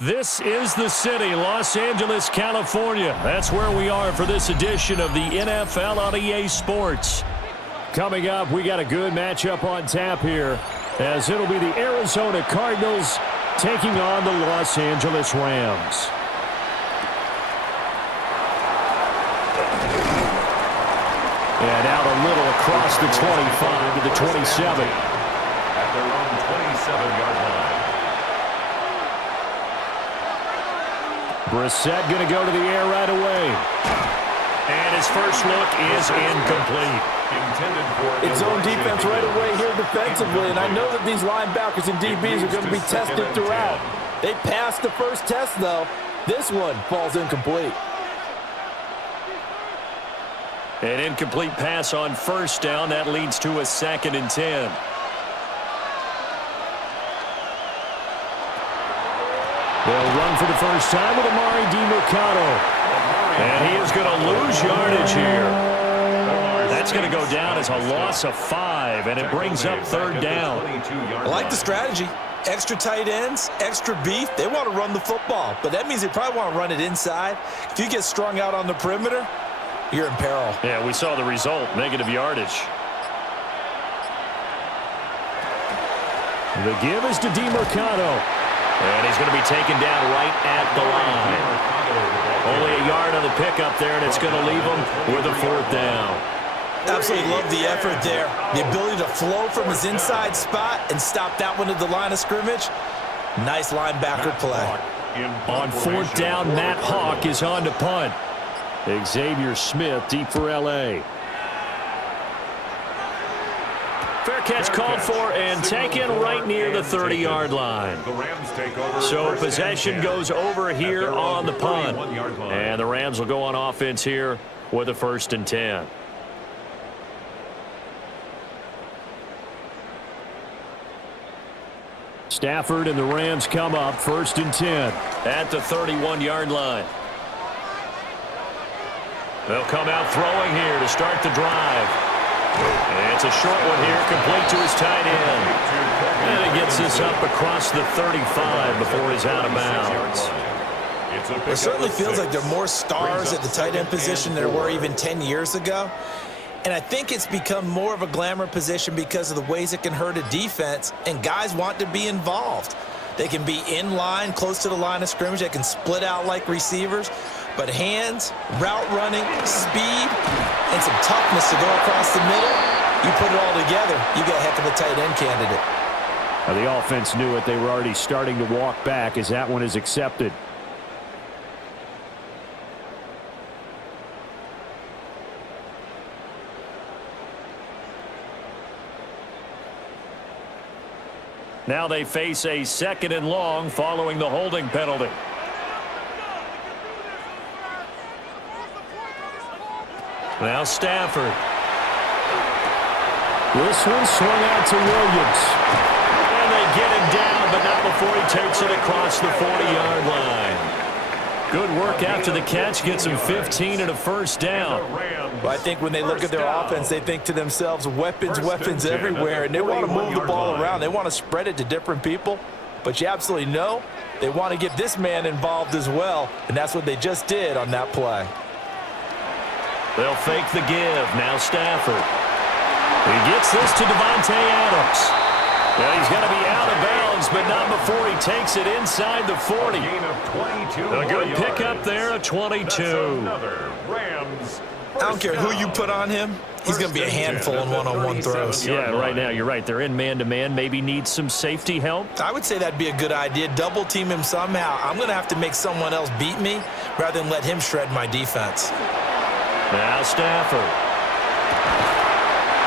This is the city, Los Angeles, California. That's where we are for this edition of the NFL on EA Sports. Coming up, we got a good matchup on tap here, as it'll be the Arizona Cardinals taking on the Los Angeles Rams. And out a little across the 25 to the 27. At their own 27-yard line. Brissett going to go to the air right away. And his first look is incomplete. It's zone defense right away here defensively, and I know that these linebackers and DBs are going to be tested throughout. They passed the first test, though. This one falls incomplete. An incomplete pass on first down. That leads to a 2nd and 10. They'll run for the first time with Amari DiMercato. And he is going to lose yardage here. That's going to go down as a loss of 5, and it brings up 3rd down. I like the strategy. Extra tight ends, extra beef. They want to run the football, but that means they probably want to run it inside. If you get strung out on the perimeter, you're in peril. Yeah, we saw the result, negative yardage. The give is to DiMercato. And he's going to be taken down right at the line. Only a yard on the pickup there, and it's going to leave him with a 4th down. Absolutely love the effort there. The ability to flow from his inside spot and stop that one at the line of scrimmage. Nice linebacker play. On 4th down, Matt Hawk is on to punt. Xavier Smith deep for L.A. Fair catch called for and taken right near the 30-yard line. So possession goes over here on the punt. And the Rams will go on offense here with a 1st and 10. Stafford and the Rams come up 1st and 10 at the 31-yard line. They'll come out throwing here to start the drive. And it's a short one here, complete to his tight end. And he gets this up across the 35 before he's out of bounds. It certainly feels like there are more stars at the tight end position than there were even 10 years ago. And I think it's become more of a glamour position because of the ways it can hurt a defense, and guys want to be involved. They can be in line, close to the line of scrimmage. They can split out like receivers. But hands, route running, speed, and some toughness to go across the middle, you put it all together, you got a heck of a tight end candidate. Now the offense knew it. They were already starting to walk back as that one is accepted. Now they face a 2nd and long following the holding penalty. Now Stafford. This one swung out to Williams. And they get him down, but not before he takes it across the 40-yard line. Good work after the catch. Gets him 15 and a 1st down. Well, I think when they look at their offense, they think to themselves, weapons everywhere, and they want to move the ball around. They want to spread it to different people. But you absolutely know they want to get this man involved as well, and that's what they just did on that play. They'll fake the give. Now Stafford. He gets this to Davante Adams. Yeah, he's going to be out of bounds, but not before he takes it inside the 40. A good pickup there, a 22. I don't care who you put on him. He's going to be a handful in one-on-one throws. Yeah, right now, you're right. They're in man-to-man. Maybe needs some safety help. I would say that'd be a good idea. Double team him somehow. I'm going to have to make someone else beat me rather than let him shred my defense. Now Stafford.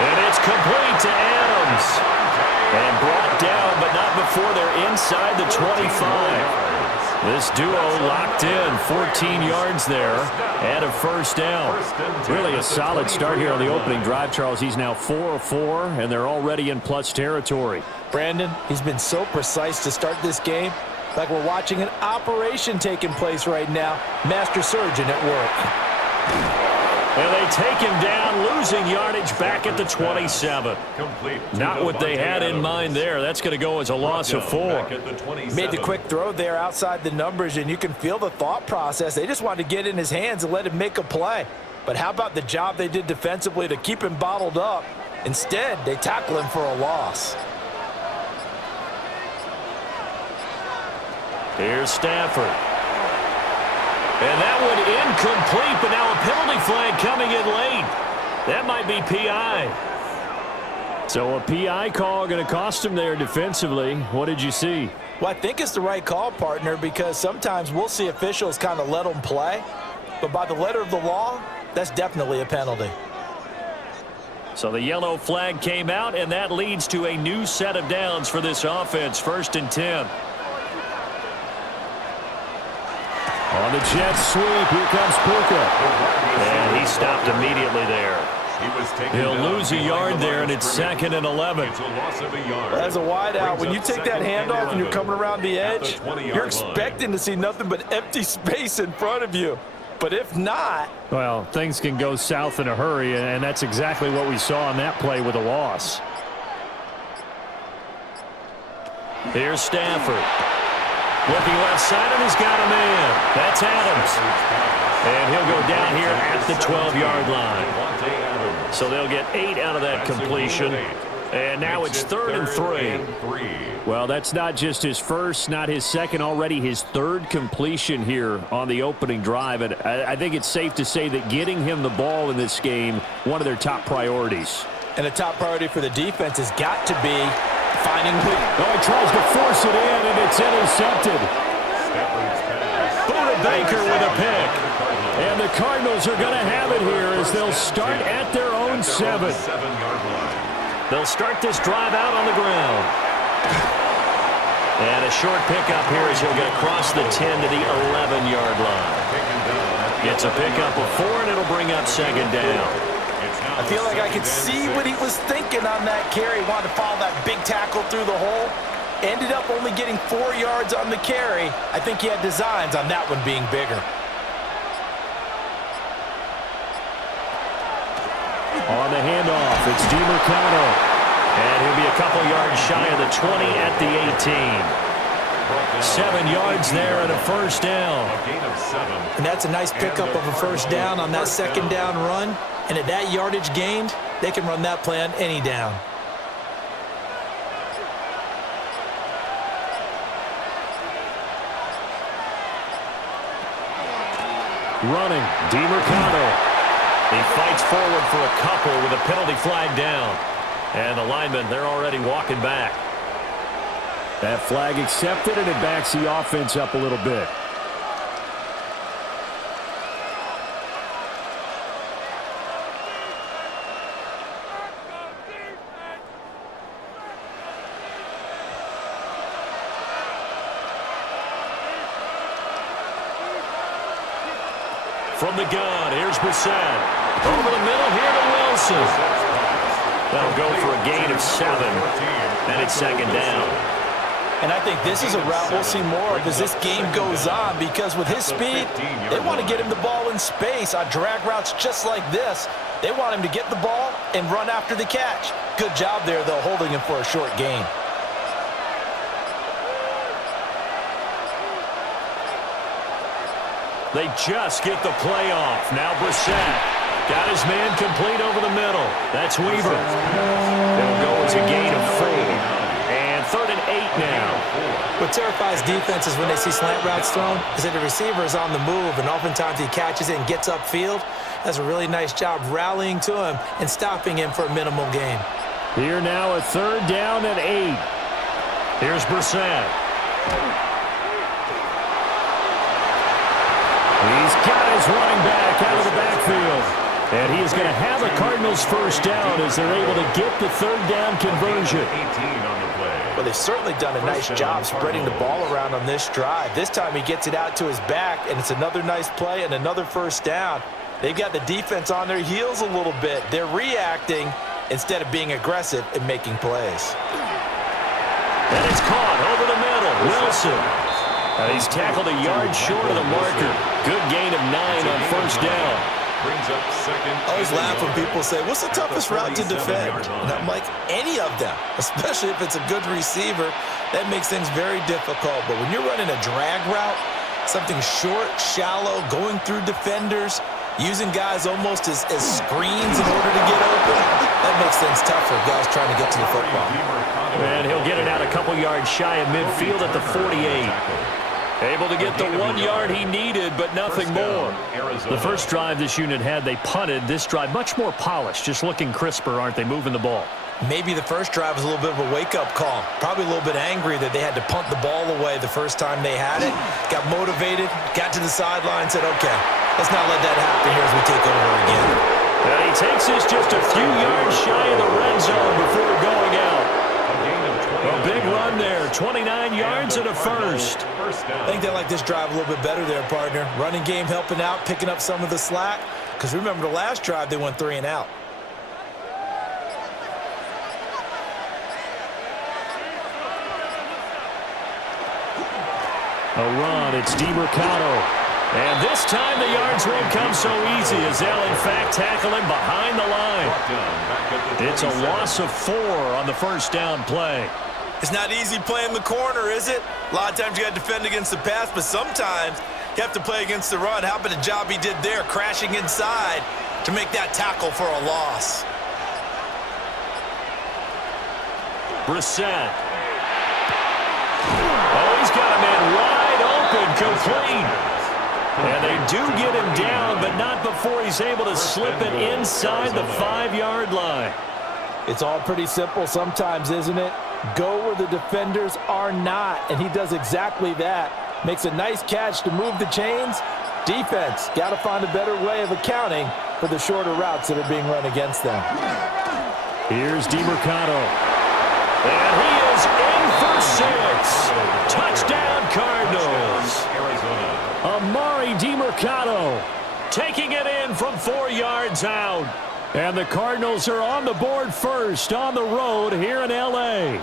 And it's complete to Adams. And brought down, but not before they're inside the 25. This duo locked in, 14 yards there, and a 1st down. Really a solid start here on the opening drive, Charles. He's now 4 of 4, and they're already in plus territory. Brandon, he's been so precise to start this game, like we're watching an operation taking place right now. Master surgeon at work. And they take him down, losing yardage back at the 27. Not what they had in mind there. That's going to go as a loss of 4. Made the quick throw there outside the numbers, and you can feel the thought process. They just wanted to get in his hands and let him make a play. But how about the job they did defensively to keep him bottled up? Instead, they tackle him for a loss. Here's Stafford. And that one incomplete, but now a penalty flag coming in late. That might be PI. So a PI call going to cost him there defensively. What did you see? Well, I think it's the right call, partner, because sometimes we'll see officials kind of let them play. But by the letter of the law, that's definitely a penalty. So the yellow flag came out, and that leads to a new set of downs for this offense. 1st and 10. On the jet sweep, here comes Puka. And he stopped immediately there. He'll lose a yard there, and it's 2nd and 11. As a wideout, when you take that handoff and you're coming around the edge, you're expecting to see nothing but empty space in front of you. But if not... Well, things can go south in a hurry, and that's exactly what we saw on that play with a loss. Here's Stafford. Looking left side, and he's got a man. That's Adams. And he'll go down here at the 12-yard line. So they'll get 8 out of that completion. And now it's 3rd and 3. Well, that's not just his first, not his second, already his 3rd completion here on the opening drive. And I think it's safe to say that getting him the ball in this game, one of their top priorities. And the top priority for the defense has got to be finding... Oh, he tries to force it in, and it's intercepted. Buda Baker with a pick. And the Cardinals are going to have it here as they'll start at their own 7. They'll start this drive out on the ground. And a short pickup here as he'll get across the 10 to the 11-yard line. Gets a pickup of 4, and it'll bring up 2nd down. I feel like I could see what he was thinking on that carry. Wanted to follow that big tackle through the hole. Ended up only getting 4 yards on the carry. I think he had designs on that one being bigger. On the handoff, it's DiMercado. And he'll be a couple yards shy of the 20 at the 18. 7 yards there and a 1st down. And that's a nice pickup of a 1st down on that 2nd down run. And at that yardage gained, they can run that play on any down. Running, DiMercado. He fights forward for a couple with a penalty flag down. And the linemen, they're already walking back. That flag accepted, and it backs the offense up a little bit. From the gun, here's Brissett. Over the middle here to Wilson. That'll go for a gain of 7, and it's 2nd down. And I think this is a route we'll see more of as this game goes on, because with his speed, they want to get him the ball in space on drag routes just like this. They want him to get the ball and run after the catch. Good job there, though, holding him for a short gain. They just get the play off. Now Brissett got his man complete over the middle. That's Weaver. It'll go as a gain of 4. And 3rd and 8 now. What terrifies defenses when they see slant routes thrown is that the receiver is on the move, and oftentimes he catches it and gets upfield. Does a really nice job rallying to him and stopping him for a minimal gain. Here now a 3rd down and 8. Here's Brissett. He's got his running back out of the backfield. And he is going to have a Cardinals 1st down as they're able to get the 3rd down conversion. Well, they've certainly done a nice job spreading the ball around on this drive. This time he gets it out to his back, and it's another nice play and another 1st down. They've got the defense on their heels a little bit. They're reacting instead of being aggressive and making plays. And it's caught over the middle. Wilson. He's tackled a yard short of the marker. Good gain of 9 on 1st down. Brings up second. I always laugh when people say, what's the toughest route to defend? And I'm like, any of them, especially if it's a good receiver. That makes things very difficult. But when you're running a drag route, something short, shallow, going through defenders, using guys almost as screens in order to get open, that makes things tough for guys trying to get to the football. And he'll get it out a couple yards shy of midfield at the 48. Able to get the 1 yard he needed, but nothing more. The first drive this unit had, they punted. This drive, much more polished, just looking crisper, aren't they, moving the ball? Maybe the first drive was a little bit of a wake-up call. Probably a little bit angry that they had to punt the ball away the first time they had it. Got motivated, got to the sideline, said, okay, let's not let that happen here as we take over again. And he takes this just a few yards shy of the red zone before going out. A big run there, 29 yards and a first. I think they like this drive a little bit better there, partner. Running game helping out, picking up some of the slack. Because remember the last drive, they went 3 and out. A run, it's DeMercado. And this time the yards won't come so easy as they'll, in fact, tackle him behind the line. It's a loss of 4 on the first down play. It's not easy playing the corner, is it? A lot of times you got to defend against the pass, but sometimes you have to play against the run. How about the job he did there, crashing inside to make that tackle for a loss? Brissett. Oh, he's got a man wide open, complete. And they do get him down, but not before he's able to slip it inside the 5-yard line. It's all pretty simple sometimes, isn't it? Go where the defenders are not, and he does exactly that. Makes a nice catch to move the chains. Defense, got to find a better way of accounting for the shorter routes that are being run against them. Here's DeMercado. And he is in for 6. Touchdown, Cardinals. Amari DeMercado taking it in from 4 yards out. And the Cardinals are on the board first on the road here in L.A.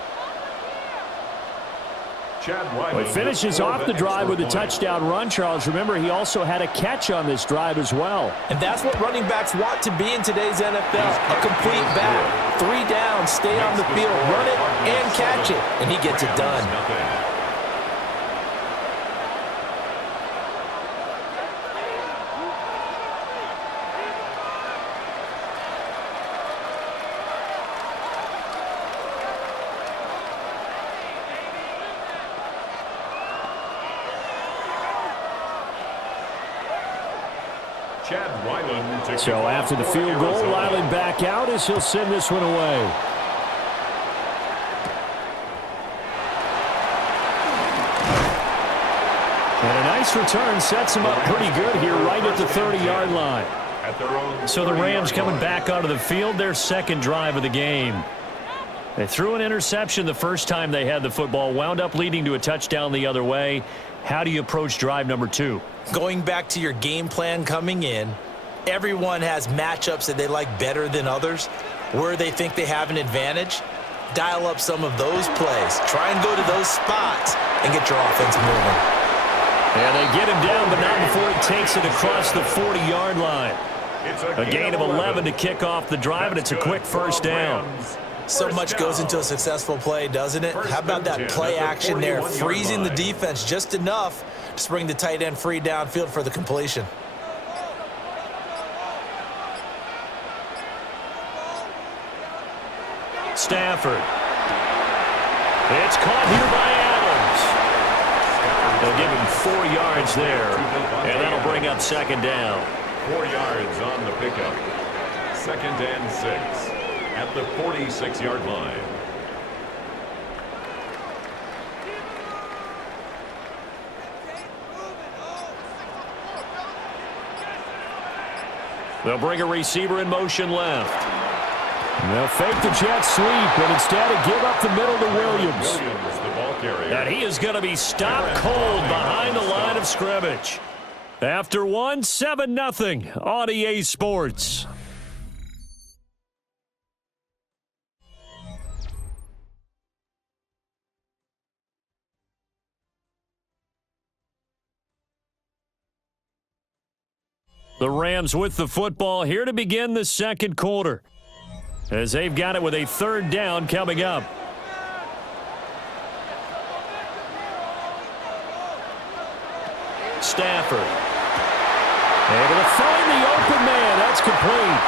He finishes off the drive with a touchdown run, Charles. Remember, he also had a catch on this drive as well. And that's what running backs want to be in today's NFL. A complete back. 3 down, stay on the field, run it, and catch it. And he gets it done. So after the field goal, Ryland back out as he'll send this one away. And a nice return sets him up pretty good here right at the 30-yard line. So the Rams coming back onto the field, their second drive of the game. They threw an interception the first time they had the football, wound up leading to a touchdown the other way. How do you approach drive number 2? Going back to your game plan coming in, everyone has matchups that they like better than others, where they think they have an advantage. Dial up some of those plays. Try and go to those spots and get your offense moving. And they get him down, but not before he takes it across the 40-yard line. A gain of 11 to kick off the drive, and it's a quick first down. So much goes into a successful play, doesn't it? How about that play action there, freezing the defense just enough to bring the tight end free downfield for the completion. Stafford. It's caught here by Adams. They'll give him 4 yards there, and that'll bring up second down. 4 yards on the pickup. 2nd and 6 at the 46-yard line. They'll bring a receiver in motion left. They'll fake the jet sweep, and instead give up the middle to Williams. The ball carrier. And he is going to be stopped cold behind the line of scrimmage. After 1, 7-0 on EA Sports. The Rams with the football here to begin the second quarter, as they've got it with a third down coming up. Stafford able to find the open man. That's complete.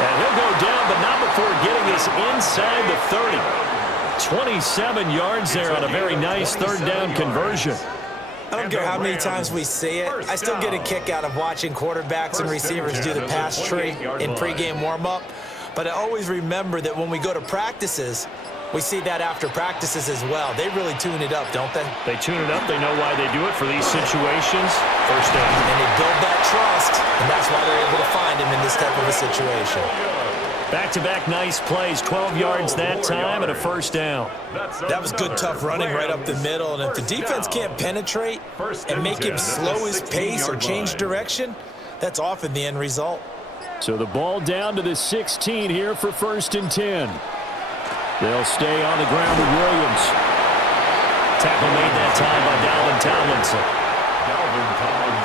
And he'll go down, but not before getting this inside the 30. 27 yards there on a very nice third down conversion. I don't care how many times we see it. I still get a kick out of watching quarterbacks and receivers do the pass tree in pregame warm-up. But I always remember that when we go to practices, we see that after practices as well. They really tune it up, don't they? They tune it up. They know why they do it for these situations. First down. And they build that trust, and that's why they're able to find him in this type of a situation. Back-to-back nice plays, 12 yards that time and a first down. That was good, tough running right up the middle. And if the defense can't penetrate and make him slow his pace or change direction, that's often the end result. So the ball down to the 16 here for 1st and 10. They'll stay on the ground with Williams. Tackle made that time by Dalvin Tomlinson.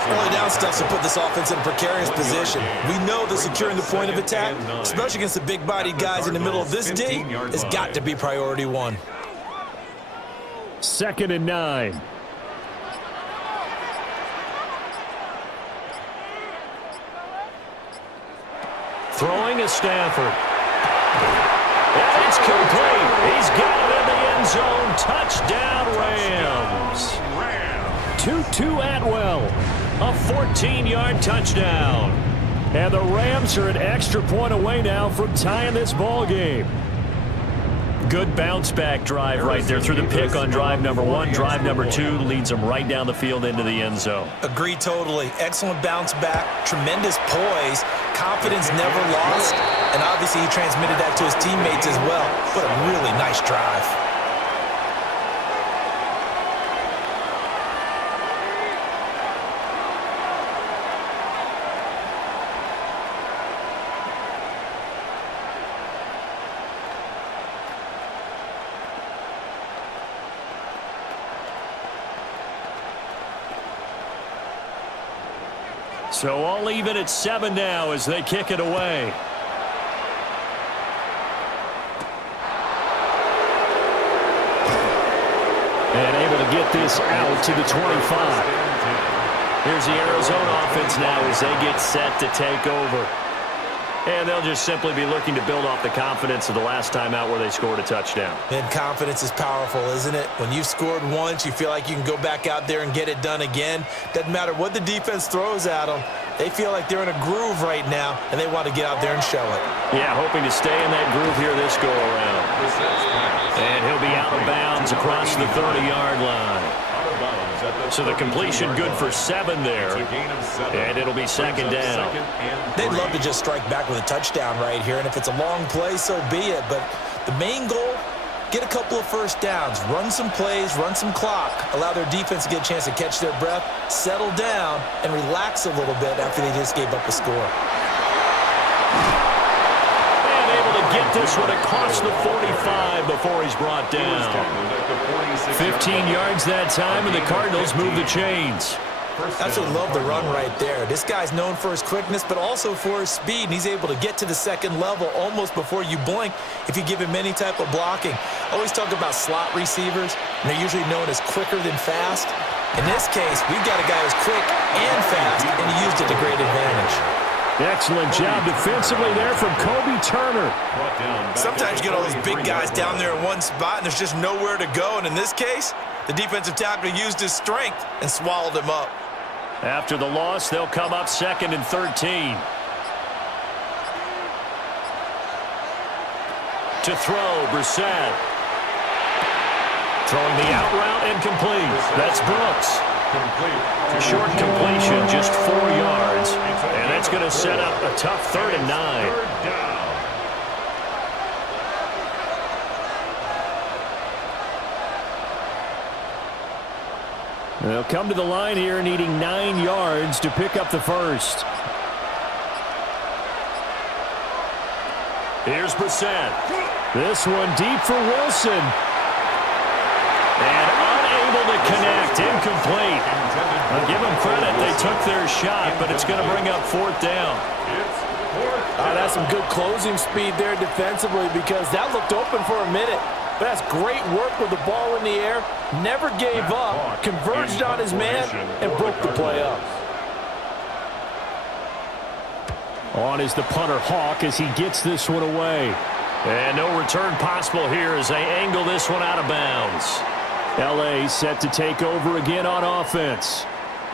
Early down stuff to put this offense in a precarious position. We know that securing the point of attack, especially against the big-bodied guys in the middle of this D, has got to be priority one. 2nd and 9. Throwing is Stafford. And it's complete. He's got it in the end zone. Touchdown, Rams. 2-2 Atwell. A 14-yard touchdown. And the Rams are an extra point away now from tying this ball game. Good bounce-back drive right there through the pick on drive number 1. Drive number 2 leads them right down the field into the end zone. Agree totally. Excellent bounce back, tremendous poise, confidence never lost, and obviously he transmitted that to his teammates as well. What a really nice drive. So all even at 7 now as they kick it away. And able to get this out to the 25. Here's the Arizona offense now as they get set to take over. And they'll just simply be looking to build off the confidence of the last time out where they scored a touchdown. And confidence is powerful, isn't it? When you've scored once, you feel like you can go back out there and get it done again. Doesn't matter what the defense throws at them. They feel like they're in a groove right now, and they want to get out there and show it. Yeah, hoping to stay in that groove here this go-around. And he'll be out of bounds across the 30-yard line. So the completion good for 7 there. And it'll be 2nd down. They'd love to just strike back with a touchdown right here, and if it's a long play, so be it. But the main goal, get a couple of first downs, run some plays, run some clock, allow their defense to get a chance to catch their breath, settle down, and relax a little bit after they just gave up a score. And able to get this one across the 45 before he's brought down. 15 yards that time, and the Cardinals move the chains. Absolutely love the run right there. This guy's known for his quickness, but also for his speed, and he's able to get to the second level almost before you blink if you give him any type of blocking. Always talk about slot receivers, and they're usually known as quicker than fast. In this case, we've got a guy who's quick and fast, and he used it to great advantage. Excellent job defensively there from Kobe Turner. Sometimes you get all these big guys down there in one spot, and there's just nowhere to go. And in this case, the defensive tackle used his strength and swallowed him up. After the loss, they'll come up 2nd and 13. To throw, Brissett. Throwing the out route and complete. That's Brooks. Short completion, just 4 yards. And that's going to set up a tough 3rd and 9. They'll come to the line here needing 9 yards to pick up the first. Here's Brissett. This one deep for Wilson. And unable to connect. Incomplete. I'll give them credit. They took their shot, but it's going to bring up fourth down. That's some good closing speed there defensively because that looked open for a minute. But that's great work with the ball in the air. Never gave up, converged on his man, and broke the play up. On is the punter Hawk as he gets this one away. And no return possible here as they angle this one out of bounds. L.A. set to take over again on offense.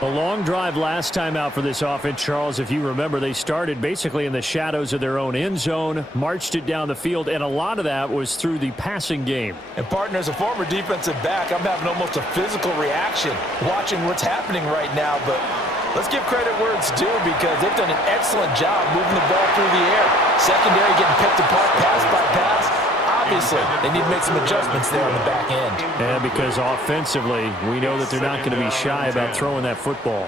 A long drive last time out for this offense, Charles. If you remember, they started basically in the shadows of their own end zone, marched it down the field, and a lot of that was through the passing game. And, partner, as a former defensive back, I'm having almost a physical reaction watching what's happening right now. But let's give credit where it's due because they've done an excellent job moving the ball through the air. Secondary getting picked apart pass by pass. Obviously, they need to make some adjustments there on the back end. And because offensively, we know that they're not going to be shy about throwing that football.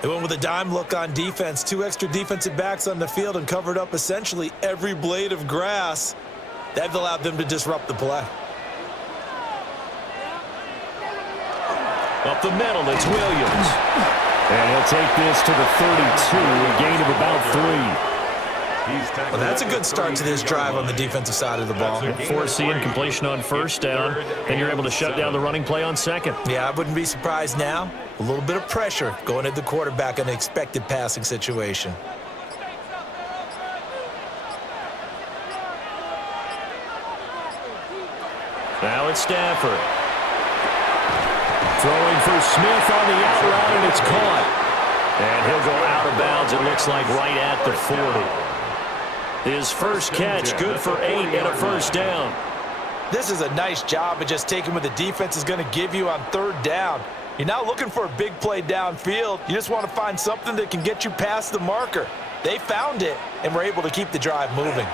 They went with a dime look on defense. 2 extra defensive backs on the field and covered up essentially every blade of grass. That allowed them to disrupt the play. Up the middle, it's Williams. And he'll take this to the 32, a gain of about 3. Well, that's a good start to this drive on the defensive side of the ball. Force the incompletion on first down, then you're able to shut down the running play on second. Yeah, I wouldn't be surprised now. A little bit of pressure going at the quarterback in an expected passing situation. Now it's Stafford. Throwing for Smith on the out route, and it's caught. And he'll go out of bounds, it looks like, right at the 40. His first catch, good for 8 and a first down. This is a nice job of just taking what the defense is going to give you on third down. You're not looking for a big play downfield. You just want to find something that can get you past the marker. They found it and were able to keep the drive moving.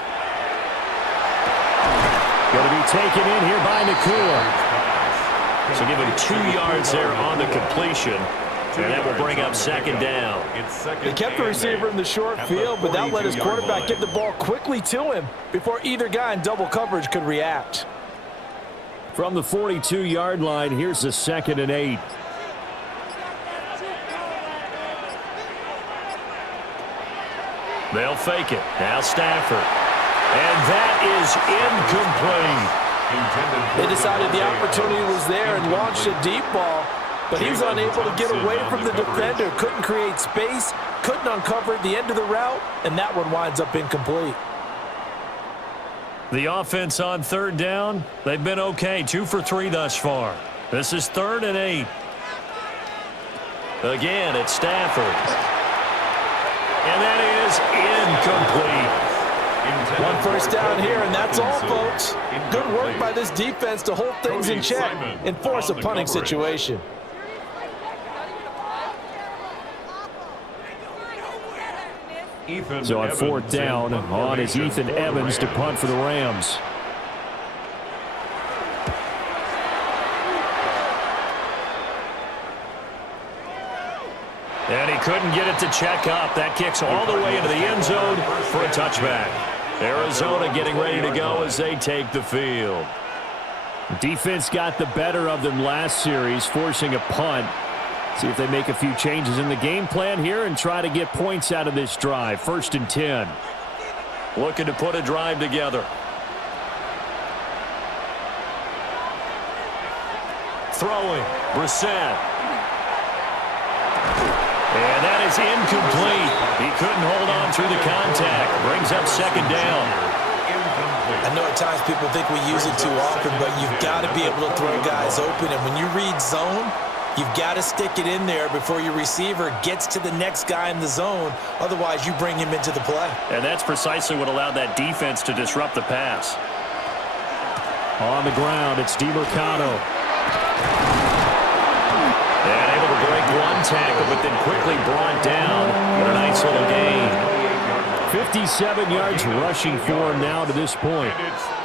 Going to be taken in here by Nakua. So give him 2 yards there on the completion. And that will bring up second down. They kept the receiver in the short field, but that let his quarterback get the ball quickly to him before either guy in double coverage could react. From the 42-yard line, here's the 2nd and 8. They'll fake it. Now Stafford. And that is incomplete. They decided the opportunity was there and launched a deep ball. But he was unable to get away from the defender, couldn't create space, couldn't uncover at the end of the route, and that one winds up incomplete. The offense on third down, they've been okay, 2 for 3 thus far. This is 3rd and 8. Again, it's Stafford. And that is incomplete. 1 first down here, and that's all, folks. Good work by this defense to hold things in check and force a punting situation. So on 4th down, on is Ethan Evans to punt for the Rams. And he couldn't get it to check up. That kicks all the way into the end zone for a touchback. Arizona getting ready to go as they take the field. Defense got the better of them last series, forcing a punt. See if they make a few changes in the game plan here and try to get points out of this drive. 1st and 10. Looking to put a drive together. Throwing. Brissett. And that is incomplete. He couldn't hold on through the contact. Brings up 2nd down. I know at times people think we use it too often, but you've got to be able to throw guys open. And when you read zone, you've got to stick it in there before your receiver gets to the next guy in the zone. Otherwise, you bring him into the play. And that's precisely what allowed that defense to disrupt the pass. On the ground, it's DeMarcano. And able to break one tackle, but then quickly brought down. But a nice little gain. 57 yards rushing for him now to this point.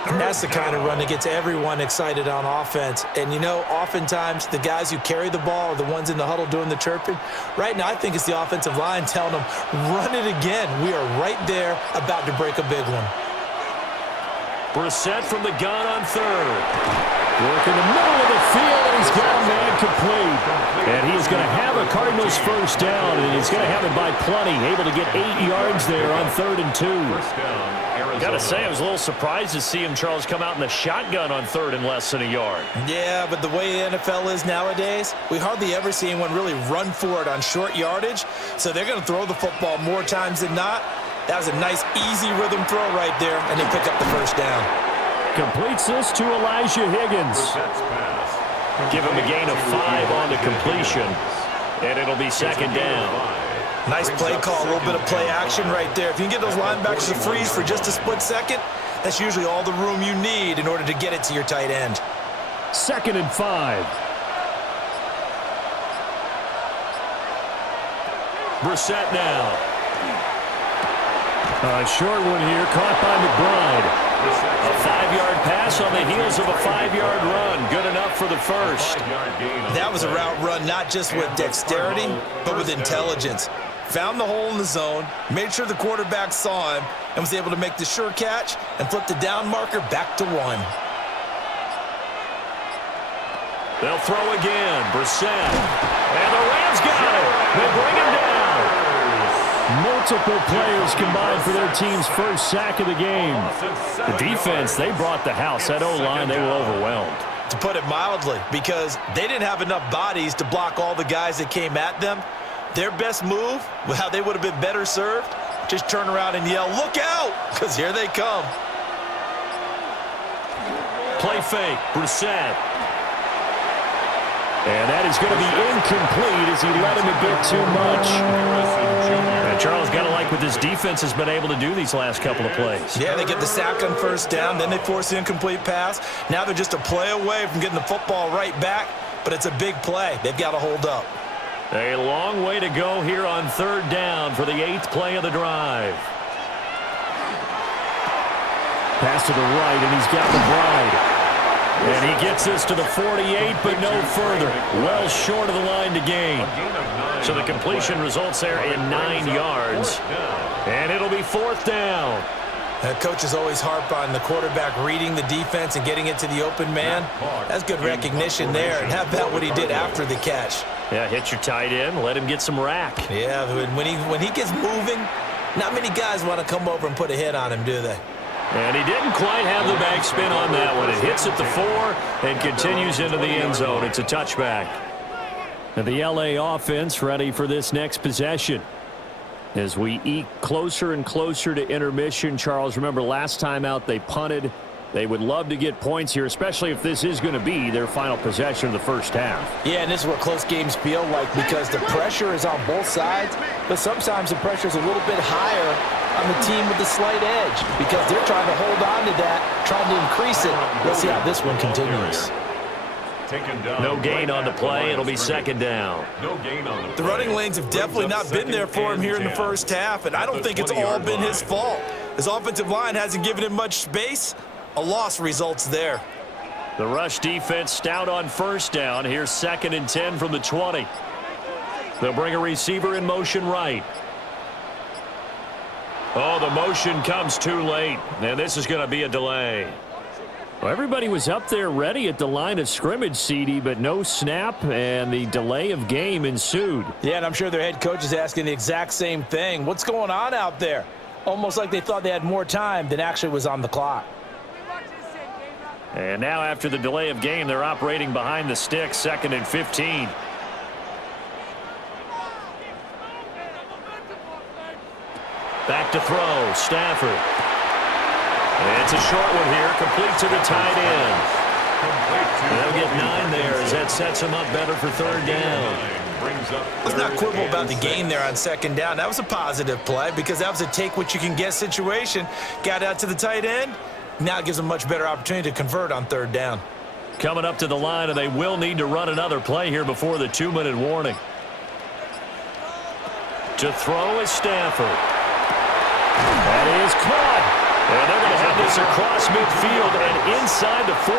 And that's the kind of run that gets everyone excited on offense. And, you know, oftentimes the guys who carry the ball are the ones in the huddle doing the chirping. Right now, I think it's the offensive line telling them, run it again. We are right there about to break a big one. Brissett from the gun on 3rd. Work in the middle of the field, and he's got a man complete. And he is going to have a Cardinals first down, and he's going to have it by plenty. Able to get 8 yards there on 3rd and 2. First down, Arizona. Got to say, I was a little surprised to see him, Charles, come out in the shotgun on 3rd and less than a yard. Yeah, but the way the NFL is nowadays, we hardly ever see anyone really run for it on short yardage. So they're going to throw the football more times than not. That was a nice, easy rhythm throw right there, and they pick up the first down. Completes this to Elijah Higgins. Give him a gain of 5 on the completion, and it'll be 2nd down. Nice play call, a little bit of play action right there. If you can get those linebackers to freeze for just a split second, that's usually all the room you need in order to get it to your tight end. 2nd and 5. Brissett now. A short one here, caught by McBride. A 5-yard pass on the heels of a 5-yard run. Good enough for the first. That was a route run not just with dexterity, but with intelligence. Found the hole in the zone, made sure the quarterback saw him, and was able to make the sure catch and flip the down marker back to 1. They'll throw again. Brissett. And the Rams got it. They bring him down. Multiple players combined for their team's first sack of the game. The defense, they brought the house. That O-line, they were overwhelmed. To put it mildly, because they didn't have enough bodies to block all the guys that came at them. Their best move, how they would have been better served, just turn around and yell, "Look out!" because here they come. Play fake, Brissett. And that is going to be incomplete as he let him a bit too much. And Charles, got to like what this defense has been able to do these last couple of plays. Yeah, they get the sack on first down, then they force the incomplete pass. Now they're just a play away from getting the football right back, but it's a big play. They've got to hold up. A long way to go here on 3rd down for the 8th play of the drive. Pass to the right, and he's got McBride. And he gets this to the 48, but no further. Well short of the line to gain. So the completion results there in 9 yards. And it'll be 4th down. Coaches always harp on the quarterback reading the defense and getting it to the open man. That's good recognition there. And how about what he did after the catch? Yeah, hit your tight end, let him get some rack. Yeah, when he gets moving, not many guys want to come over and put a hit on him, do they? And he didn't quite have the back spin on that one. It hits at the 4 and continues into the end zone. It's a touchback. And the LA offense ready for this next possession. As we eke closer and closer to intermission, Charles, remember last time out they punted. They would love to get points here, especially if this is going to be their final possession of the first half. Yeah, and this is what close games feel like because the pressure is on both sides, but sometimes the pressure is a little bit higher on the team with the slight edge because they're trying to hold on to that, trying to increase it. Let's see how this one continues. No gain on the play. It'll be 2nd down. No gain on the The running lanes have definitely not been there for him here in the first half, and I don't think it's all been his fault. His offensive line hasn't given him much space. A loss results there. The rush defense stout on first down. Here's 2nd and 10 from the 20. They'll bring a receiver in motion right. Oh, the motion comes too late, and this is going to be a delay. Well, everybody was up there ready at the line of scrimmage, CD, but no snap, and the delay of game ensued. Yeah, and I'm sure their head coach is asking the exact same thing. What's going on out there? Almost like they thought they had more time than actually was on the clock. And now after the delay of game, they're operating behind the sticks, 2nd and 15. Back to throw, Stafford. It's a short one here, complete to the tight end. They'll get 9 there as that sets them up better for 3rd down. Let's not quibble about the gain there on 2nd down. That was a positive play because that was a take-what-you-can-get situation. Got out to the tight end. Now it gives them a much better opportunity to convert on 3rd down. Coming up to the line, and they will need to run another play here before the 2-minute warning. To throw is Stafford. That is caught. And they're going to have this across midfield and inside the 45.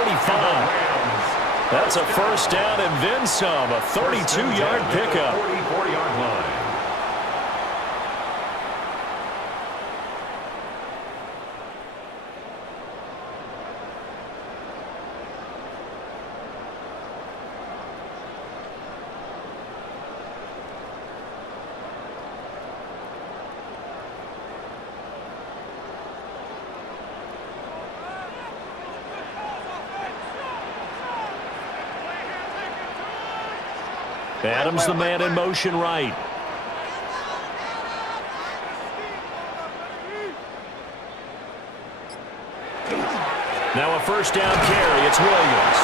That's a first down and then some. A 32-yard pickup. 44-yard line. Adams the man in motion right. Now a first down carry. It's Williams.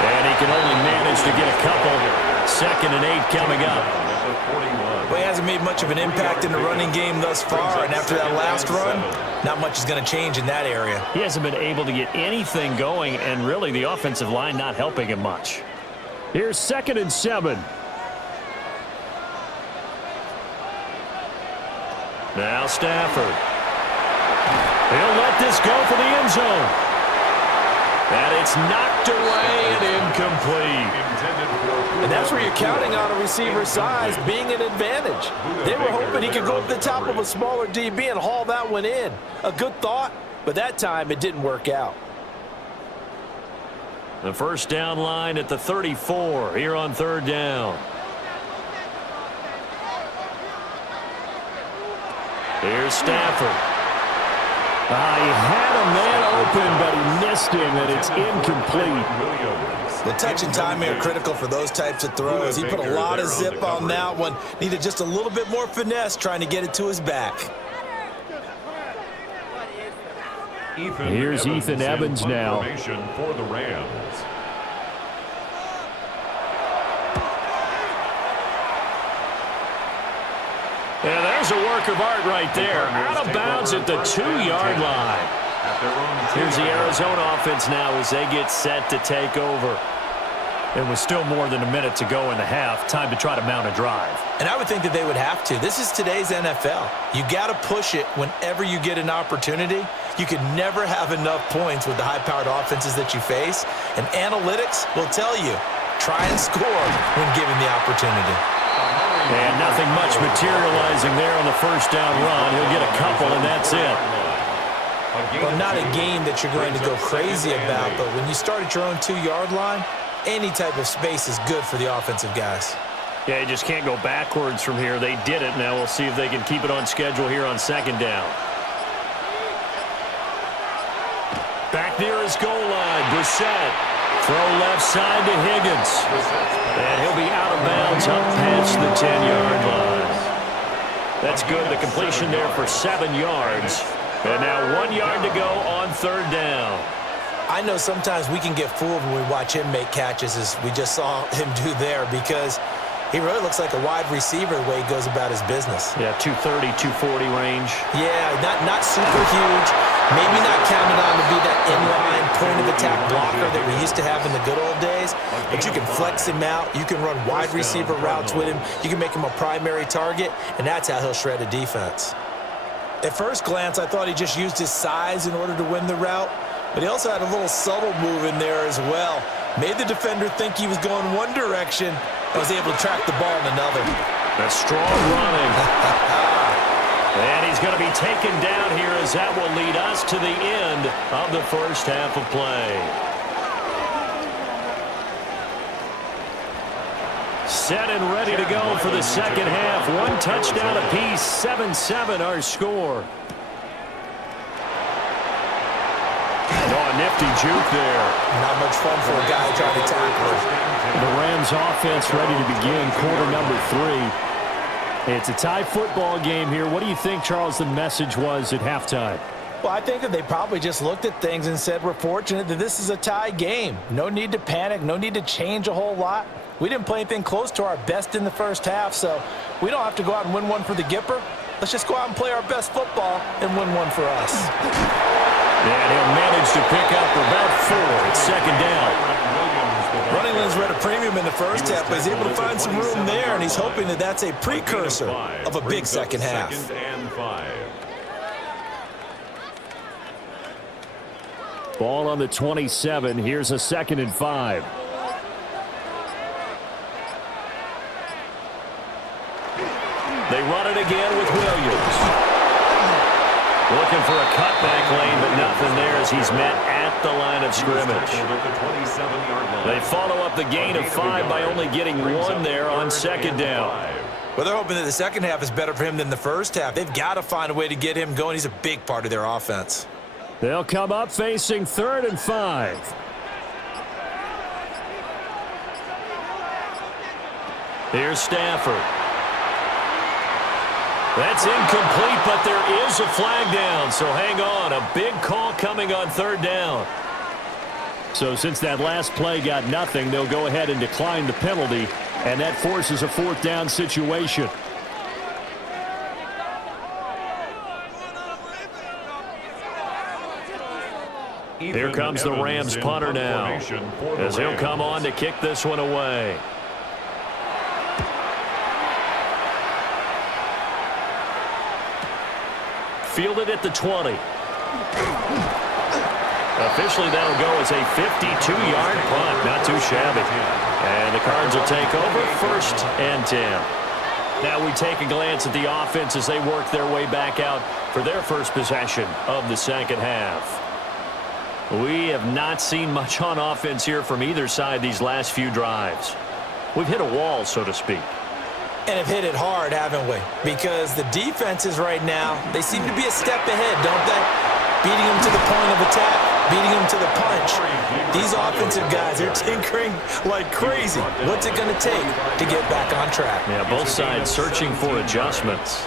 And he can only manage to get a couple. 2nd and 8 coming up. Well, he hasn't made much of an impact in the running game thus far, and after that last run, not much is going to change in that area. He hasn't been able to get anything going, and really the offensive line not helping him much. Here's 2nd and 7. Now Stafford. He'll let this go for the end zone. And it's knocked away and incomplete. And that's where you're counting on a receiver's size being an advantage. They were hoping he could go up the top of a smaller DB and haul that one in. A good thought, but that time it didn't work out. The first down line at the 34 here on 3rd down. Here's Stafford. He had a man open, but he missed him, and it's incomplete. The touch and timing are critical for those types of throws. He put a lot of zip on that one. Needed just a little bit more finesse trying to get it to his back. Here's Ethan Evans now. For the Rams. And there's a work of art right there. Out of bounds at the 2-yard line. Here's the Arizona offense now as they get set to take over. It was still more than a minute to go in the half. Time to try to mount a drive. And I would think that they would have to. This is today's NFL. You got to push it whenever you get an opportunity. You can never have enough points with the high-powered offenses that you face. And analytics will tell you, try and score when given the opportunity. And nothing much materializing there on the first down run. He'll get a couple, and that's it. Well, not a game that you're going to go crazy about, but when you start at your own 2-yard line, any type of space is good for the offensive guys. Yeah, you just can't go backwards from here. They did it. Now we'll see if they can keep it on schedule here on 2nd down. Back near his goal line, Brissett. Throw left side to Higgins. And he'll be out of bounds up past the 10-yard line. That's good. The completion there for 7 yards. And now 1 yard to go on 3rd down. I know sometimes we can get fooled when we watch him make catches, as we just saw him do there, because he really looks like a wide receiver the way he goes about his business. Yeah, 230, 240 range. Yeah, not super huge. Maybe not counted on to be that inline point-of-attack blocker that we used to have in the good old days. But you can flex him out. You can run wide receiver routes with him. You can make him a primary target, and that's how he'll shred a defense. At first glance, I thought he just used his size in order to win the route. But he also had a little subtle move in there as well. Made the defender think he was going one direction and was able to track the ball in another. That's strong running. And he's going to be taken down here as that will lead us to the end of the first half of play. Set and ready to go for the second half. 1 touchdown apiece, 7-7 our score. Oh, a nifty juke there. Not much fun for a guy trying to tackle him. The Rams offense ready to begin quarter number 3. It's a tie football game here. What do you think, Charles, the message was at halftime? Well, I think that they probably just looked at things and said, we're fortunate that this is a tie game. No need to panic. No need to change a whole lot. We didn't play anything close to our best in the first half, so we don't have to go out and win one for the Gipper. Let's just go out and play our best football and win one for us. And he'll manage to pick up about 4 at 2nd down. Running lanes were at a premium in the first half, but he's able to find some room there, and he's hoping that that's a precursor of a big second half. 2nd and 5. Ball on the 27. Here's a 2nd and 5. They run it again with Williams. Looking for a cutback lane, but nothing there as he's met at the line of scrimmage. They follow up the gain of 5 by only getting 1 there on 2nd down. Well, they're hoping that the second half is better for him than the first half. They've got to find a way to get him going. He's a big part of their offense. They'll come up facing 3rd and 5. Here's Stafford. That's incomplete, but there is a flag down, so hang on. A big call coming on third down. So since that last play got nothing, they'll go ahead and decline the penalty, and that forces a fourth down situation. Here comes the Rams punter now, as he'll come on to kick this one away. Fielded at the 20. Officially, that'll go as a 52-yard punt. Not too shabby. And the Cards will take over, 1st and 10. Now we take a glance at the offense as they work their way back out for their first possession of the second half. We have not seen much on offense here from either side these last few drives. We've hit a wall, so to speak. And have hit it hard, haven't we? Because the defenses right now, they seem to be a step ahead, don't they? Beating them to the point of attack, beating them to the punch. These offensive guys, they're tinkering like crazy. What's it going to take to get back on track? Yeah, both sides searching for adjustments.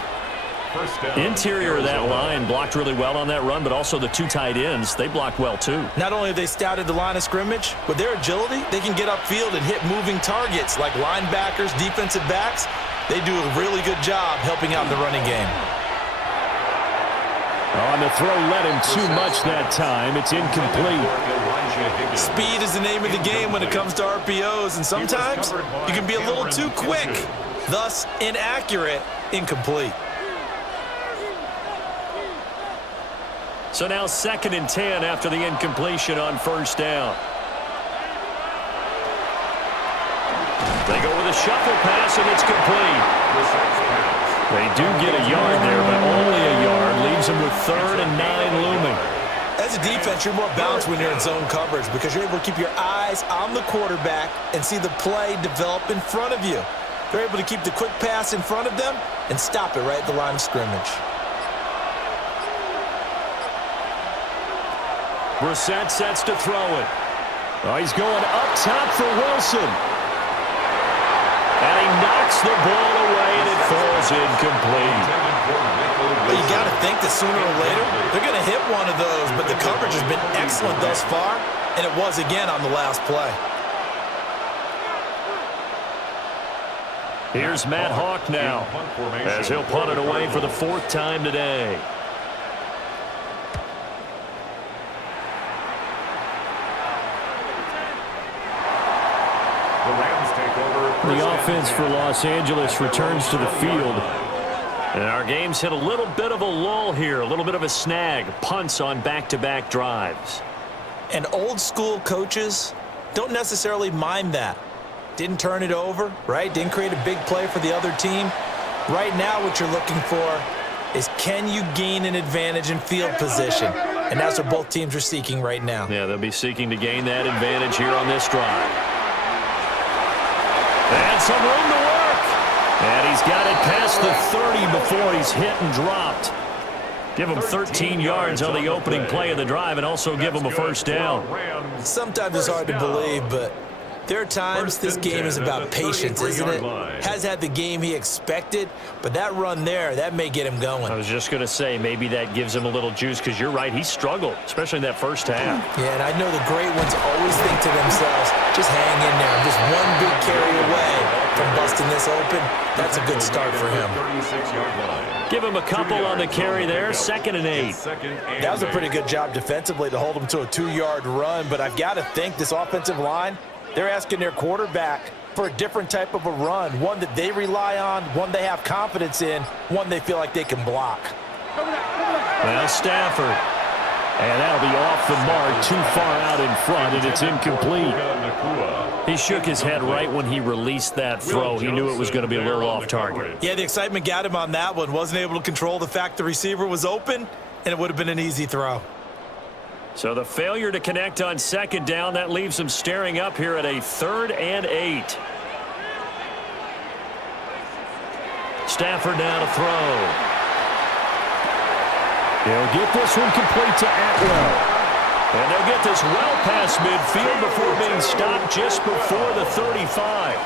Interior of that line blocked really well on that run, but also the two tight ends, they blocked well too. Not only have they scouted the line of scrimmage, with their agility, they can get upfield and hit moving targets like linebackers, defensive backs. They do a really good job helping out in the running game. On the throw, led him too much that time. It's incomplete. Speed is the name of the game when it comes to RPOs, and sometimes you can be a little too quick, thus inaccurate, incomplete. So now 2nd and 10 after the incompletion on first down. They go with a shuffle pass, and it's complete. They do get a yard there, but only a yard. Leaves them with 3rd and 9 looming. As a defense, you're more balanced when you're in zone coverage because you're able to keep your eyes on the quarterback and see the play develop in front of you. They're able to keep the quick pass in front of them and stop it right at the line of scrimmage. Brissett sets to throw it. Oh, he's going up top for Wilson. And he knocks the ball away, and it falls incomplete. But you got to think that sooner or later, they're going to hit one of those, but the coverage has been excellent thus far, and it was again on the last play. Here's Matt Hawk now, as he'll punt it away for the 4th time today. The offense for Los Angeles returns to the field. And our game's hit a little bit of a lull here, a little bit of a snag. Punts on back-to-back drives. And old school coaches don't necessarily mind that. Didn't turn it over, right? Didn't create a big play for the other team. Right now what you're looking for is can you gain an advantage in field position? And that's what both teams are seeking right now. Yeah, they'll be seeking to gain that advantage here on this drive. And some room to work. And he's got it past the 30 before he's hit and dropped. Give him 13 yards on the opening play of the drive and also give him a first down. Sometimes it's hard to believe, but there are times this game is about patience, isn't it? Has had the game he expected, but that run there, that may get him going. I was just going to say, maybe that gives him a little juice because you're right, he struggled, especially in that first half. Yeah, and I know the great ones always think to themselves, just hang in there. I'm just one big carry away from busting this open. That's a good start for him. Give him a couple on the carry there, 2nd and 8. That was a pretty good job defensively to hold him to a 2-yard run, but I've got to think this offensive line, they're asking their quarterback for a different type of a run, one that they rely on, one they have confidence in, one they feel like they can block. Well, Stafford. And that'll be off the mark, too far out in front, and it's incomplete. He shook his head right when he released that throw. He knew it was going to be a little off target. Yeah, the excitement got him on that one. Wasn't able to control the fact the receiver was open, and it would have been an easy throw. So the failure to connect on 2nd down, that leaves him staring up here at a 3rd and 8. Stafford now to throw. He'll get this one complete to Atwell. And they'll get this well past midfield before being stopped just before the 35.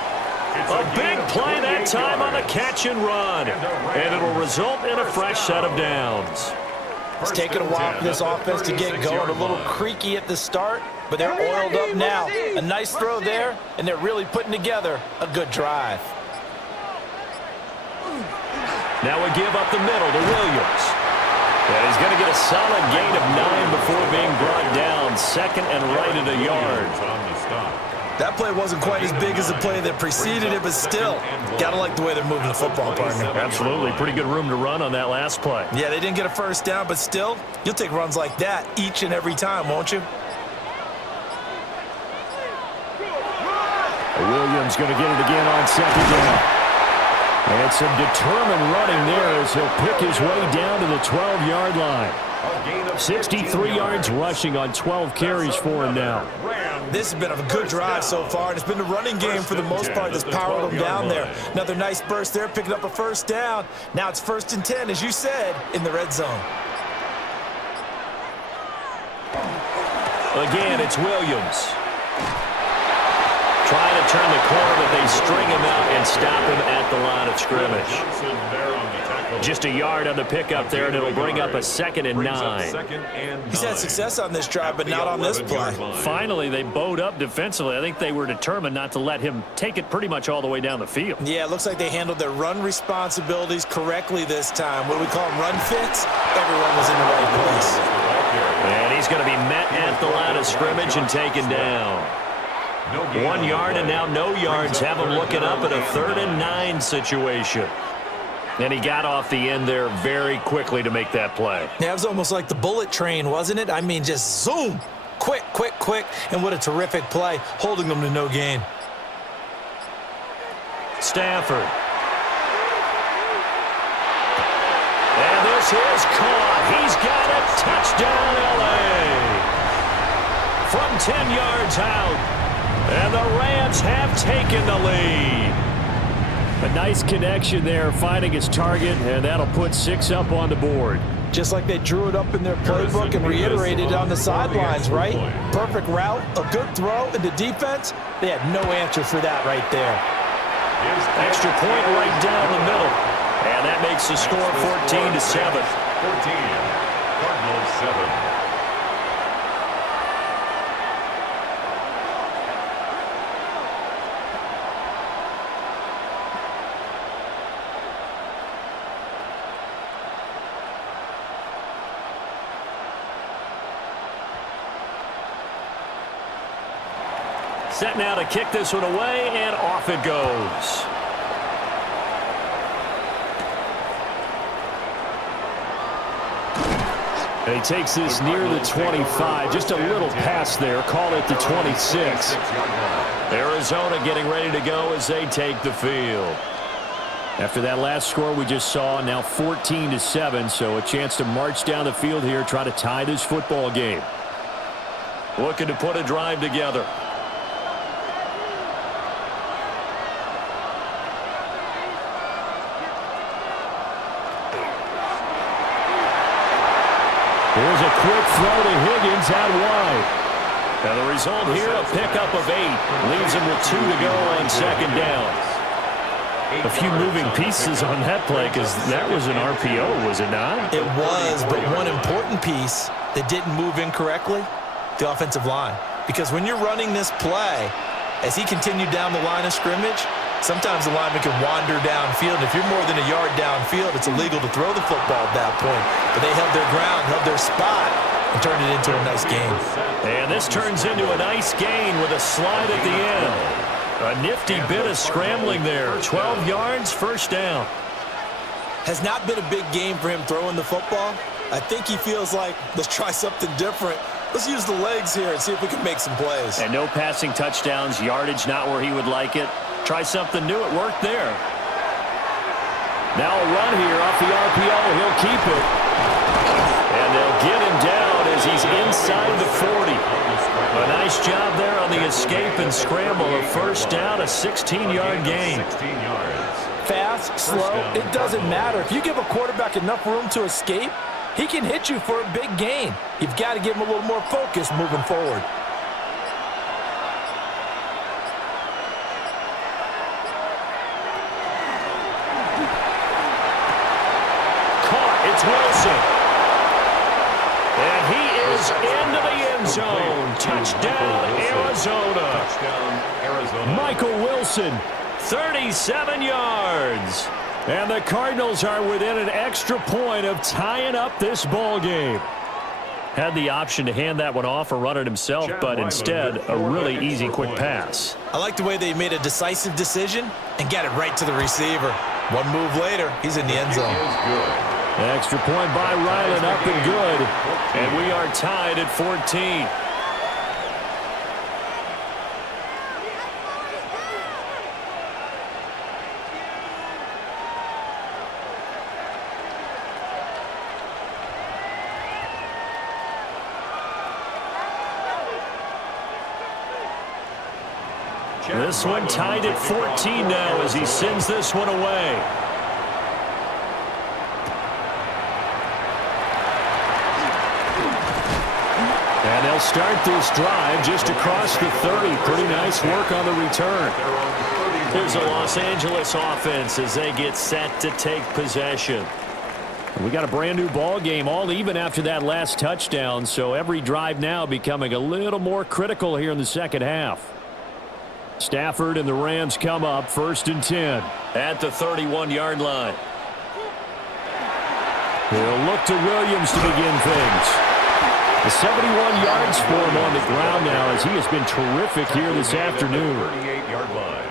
A big play that time on the catch and run. And it'll result in a fresh set of downs. It's taken a while for this offense to get going. A little creaky at the start, but they're oiled up now. A nice throw there, and they're really putting together a good drive. Now we give up the middle to Williams. And he's going to get a solid gain of 9 before being brought down. Second and right at a yard. That play wasn't quite as big as the play that preceded it, but still, got to like the way they're moving the football, partner. Absolutely. Pretty good room to run on that last play. Yeah, they didn't get a first down, but still, you'll take runs like that each and every time, won't you? Williams going to get it again on second down. And some determined running there as he'll pick his way down to the 12-yard line. 63 yards rushing on 12 carries for him now. This has been a good drive so far, and it's been the running game for the most part that's powered them down there. Another nice burst there, picking up a first down. Now it's 1st and 10, as you said, in the red zone. Again, it's Williams. Trying to turn the corner, but they string him out and stop him at the line of scrimmage. Just a yard on the pickup there, and it'll bring up a 2nd and 9. He's had success on this drive, but not on this play. Finally, they bowed up defensively. I think they were determined not to let him take it pretty much all the way down the field. Yeah, it looks like they handled their run responsibilities correctly this time. What do we call them, run fits? Everyone was in the right place. And he's going to be met at the line of scrimmage and taken down. 1 yard, and now no yards. Have him looking up at a 3rd and 9 situation. And he got off the end there very quickly to make that play. Yeah, it was almost like the bullet train, wasn't it? I mean, just zoom. Quick, quick, quick. And what a terrific play, holding them to no gain. Stafford. And this is caught. He's got it. Touchdown, L.A. From 10 yards out. And the Rams have taken the lead. A nice connection there, finding his target, and that'll put 6 up on the board. Just like they drew it up in their playbook and reiterated on the sidelines, right? Perfect route, a good throw, and the defense, they had no answer for that right there. Extra point right down the middle. And that makes the score 14-7. 14. Cardinals 7. Set now to kick this one away, and off it goes. And he takes this near the 25. Just a little pass there. Call it the 26. Arizona getting ready to go as they take the field. After that last score we just saw, now 14-7, so a chance to march down the field here, try to tie this football game. Looking to put a drive together. Here's a quick throw to Higgins out wide. And the result here, a pickup of 8. Leaves him with 2 to go on 2nd down. A few moving pieces on that play because that was an RPO, was it not? It was, but one important piece that didn't move incorrectly, the offensive line. Because when you're running this play, as he continued down the line of scrimmage, sometimes the lineman can wander downfield. If you're more than a yard downfield, it's illegal to throw the football at that point. But they held their ground, held their spot, and turned it into a nice gain. And this turns into a nice gain with a slide at the end. A nifty bit of scrambling there. 12 yards, 1st down. Has not been a big game for him throwing the football. I think he feels like, let's try something different. Let's use the legs here and see if we can make some plays. And no passing touchdowns, yardage not where he would like it. Try something new. It worked there. Now a run here off the RPO. He'll keep it. And they'll get him down as he's inside the 40. A nice job there on the escape and scramble. A 1st down, a 16-yard gain. 16 yards. Fast, slow, it doesn't matter. If you give a quarterback enough room to escape, he can hit you for a big gain. You've got to give him a little more focus moving forward. it's Wilson. And he is into the end zone. Touchdown, Arizona. Touchdown, Arizona. Michael Wilson, 37 yards. And the Cardinals are within an extra point of tying up this ball game. Had the option to hand that one off or run it himself, but instead, a really easy quick pass. I like the way they made a decisive decision and got it right to the receiver. One move later, he's in the end zone. Extra point by Ryland, up and good. And we are tied at 14. This one tied at 14 now as he sends this one away. And they'll start this drive just across the 30. Pretty nice work on the return. Here's a Los Angeles offense as they get set to take possession. We got a brand new ball game, all even after that last touchdown, so every drive now becoming a little more critical here in the second half. Stafford and the Rams come up 1st and 10 at the 31-yard line. He'll look to Williams to begin things. The 71 yards for him on the ground now as he has been terrific here this afternoon.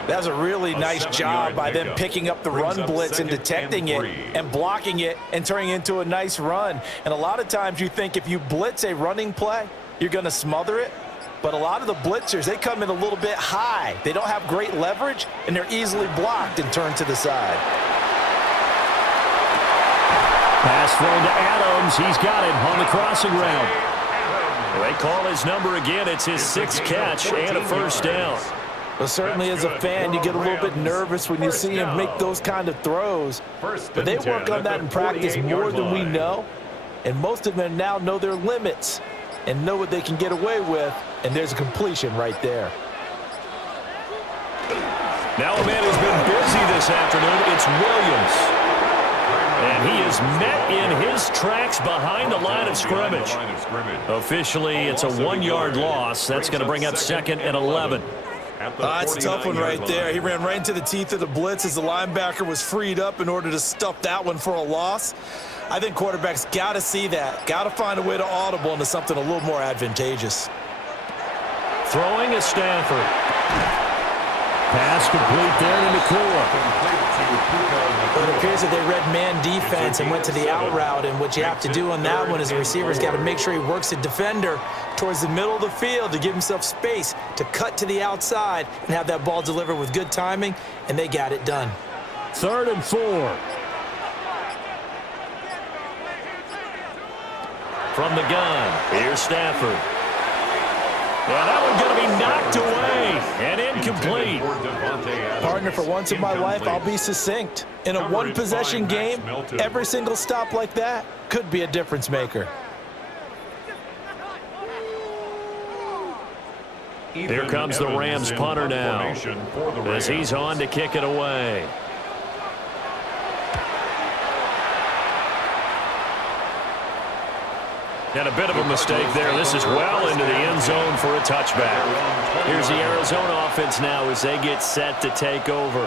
That was a really nice job by them picking up the run blitz and detecting it and blocking it and turning it into a nice run. And a lot of times you think if you blitz a running play, you're going to smother it. But a lot of the blitzers, they come in a little bit high. They don't have great leverage, and they're easily blocked and turned to the side. Pass thrown to Adams. He's got it on the crossing route. They call his number again. It's his 6th catch and a first down. Well, certainly as a fan, you get a little bit nervous when you see him make those kind of throws. But they work on that in practice more than we know. And most of them now know their limits and know what they can get away with, and there's a completion right there. Now a man who's been busy this afternoon, it's Williams. And he is met in his tracks behind the line of scrimmage. Officially, it's a 1-yard loss. That's going to bring up 2nd and 11. That's a tough one right there. He ran right into the teeth of the blitz as the linebacker was freed up in order to stuff that one for a loss. I think quarterbacks got to see that. Got to find a way to audible into something a little more advantageous. Throwing is Stafford. Pass complete there to Nakua. Well, it appears that they read man defense and went to the out route, and what you have to do on that one is the receiver's got to make sure he works the defender towards the middle of the field to give himself space to cut to the outside and have that ball delivered with good timing, and they got it done. 3rd and 4. From the gun, here's Stafford. Yeah, that one's going to be knocked away and incomplete. Partner, for once in my life, I'll be succinct. In a one-possession game, every single stop like that could be a difference maker. Here comes the Rams punter now as he's on to kick it away. And a bit of a mistake there. This is well into the end zone for a touchback. Here's the Arizona offense now as they get set to take over.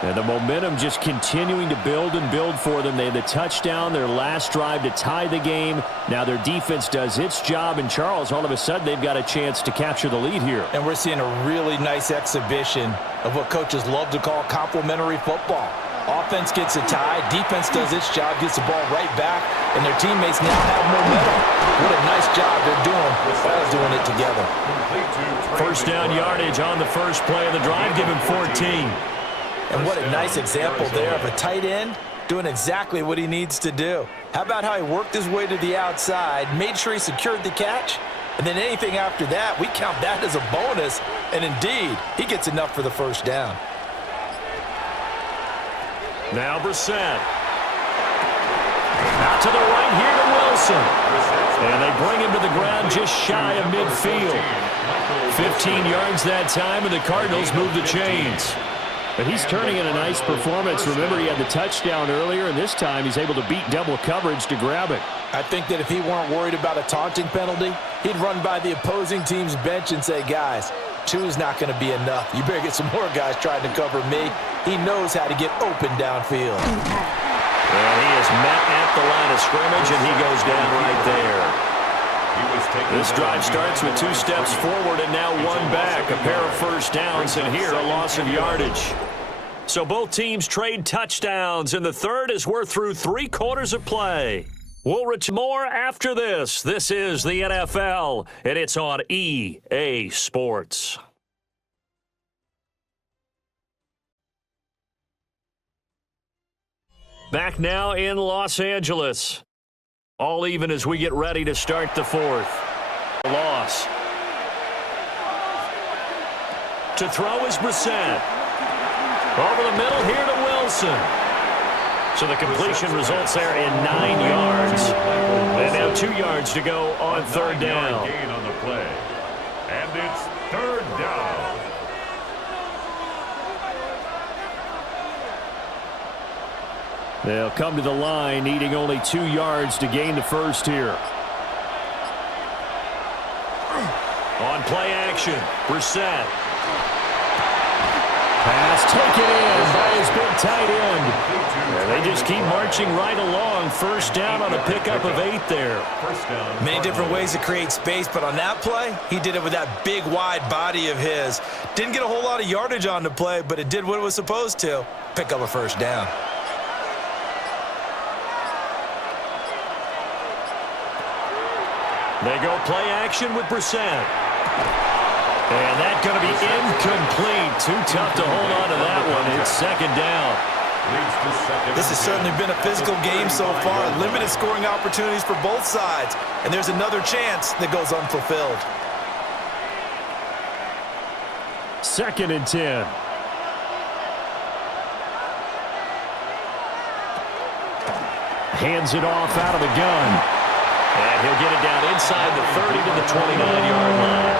And the momentum just continuing to build and build for them. They had the touchdown, their last drive to tie the game. Now their defense does its job, and Charles, all of a sudden, they've got a chance to capture the lead here. And we're seeing a really nice exhibition of what coaches love to call complementary football. Offense gets a tie, defense does its job, gets the ball right back, and their teammates now have momentum. What a nice job they're doing, all doing it together. First down yardage on the first play of the drive, give him 14. And what a nice example there of a tight end doing exactly what he needs to do. How about how he worked his way to the outside, made sure he secured the catch, and then anything after that, we count that as a bonus, and indeed, he gets enough for the first down. Now Brissett. Out to the right here to Wilson. And they bring him to the ground just shy of midfield. 15 yards that time, and the Cardinals move the chains. But he's turning in a nice performance. Remember, he had the touchdown earlier, and this time he's able to beat double coverage to grab it. I think that if he weren't worried about a taunting penalty, he'd run by the opposing team's bench and say, guys, two's not going to be enough. You better get some more guys trying to cover me. He knows how to get open downfield. And he is met at the line of scrimmage, and he goes down right there. This drive starts with 2 steps forward and now 1 back. A pair of first downs, and here a loss of yardage. So both teams trade touchdowns, and the third as we're through 3 quarters of play. We'll return more after this. This is the NFL, and it's on EA Sports. Back now in Los Angeles. All even as we get ready to start the fourth. Loss. To throw is Brissett. Over the middle here to Wilson. So the completion results there in 9 yards. And now 2 yards to go on third down. Gain on the play. And it's third down. They'll come to the line, needing only 2 yards to gain the first here. On play action, Brissett. Pass taken in by his big tight end. And they just keep marching right along. First down on a pickup of 8 there. Many different ways to create space, but on that play, he did it with that big, wide body of his. Didn't get a whole lot of yardage on the play, but it did what it was supposed to. Pick up a first down. They go play action with Brissett. And that's going to be incomplete. Too tough to hold on to that one. It's second down. This has certainly been a physical game so far. Limited scoring opportunities for both sides. And there's another chance that goes unfulfilled. 2nd and 10. Hands it off out of the gun. And he'll get it down inside the 30 to the 29-yard line.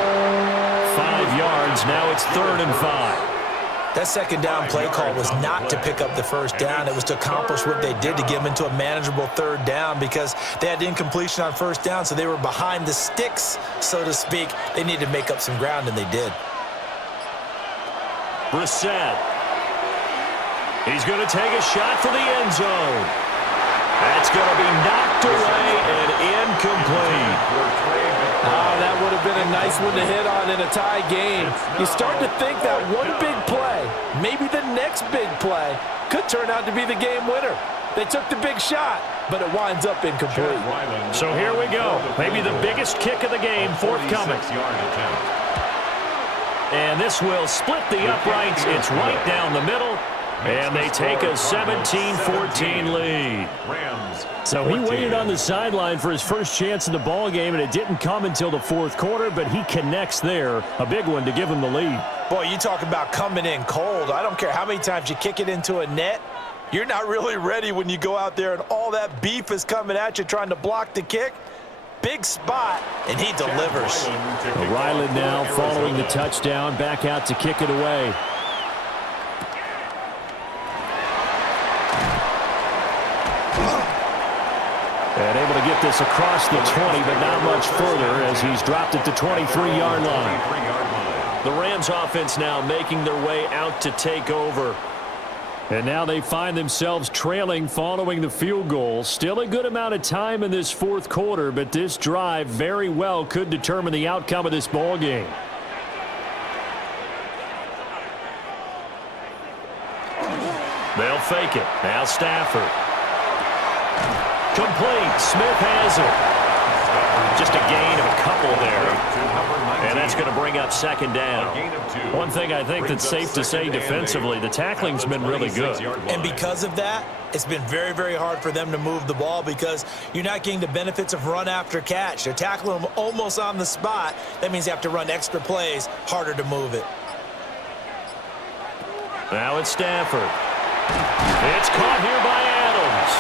5 yards. Now it's 3rd and 5. That second down play call was not to pick up the first down. It was to accomplish what they did to get them into a manageable third down because they had incompletion on first down, so they were behind the sticks, so to speak. They needed to make up some ground, and they did. Brissett. He's going to take a shot for the end zone. That's going to be knocked away and incomplete. Oh, that would have been a nice one to hit on in a tie game. You start to think that one big play, maybe the next big play, could turn out to be the game winner. They took the big shot, but it winds up incomplete. So here we go. Maybe the biggest kick of the game forthcoming. And this will split the uprights. It's right down the middle. And they take a 17-14 lead. So he waited on the sideline for his first chance in the ball game, and it didn't come until the 4th quarter, but he connects there. A big one to give him the lead. Boy, you talk about coming in cold. I don't care how many times you kick it into a net. You're not really ready when you go out there and all that beef is coming at you trying to block the kick. Big spot, and he delivers. Ryland now following the touchdown, back out to kick it away. And able to get this across the 20, but not much further as he's dropped at the 23-yard line. The Rams offense now making their way out to take over. And now they find themselves trailing following the field goal. Still a good amount of time in this 4th quarter, but this drive very well could determine the outcome of this ball game. They'll fake it. Now Stafford. Complete. Smith has it. Just a gain of a couple there. And that's going to bring up second down. One thing I think that's safe to say defensively, the tackling's been really good. And because of that, it's been very, very hard for them to move the ball because you're not getting the benefits of run after catch. They're tackling them almost on the spot. That means you have to run extra plays, harder to move it. Now it's Stafford. It's caught here by Adams.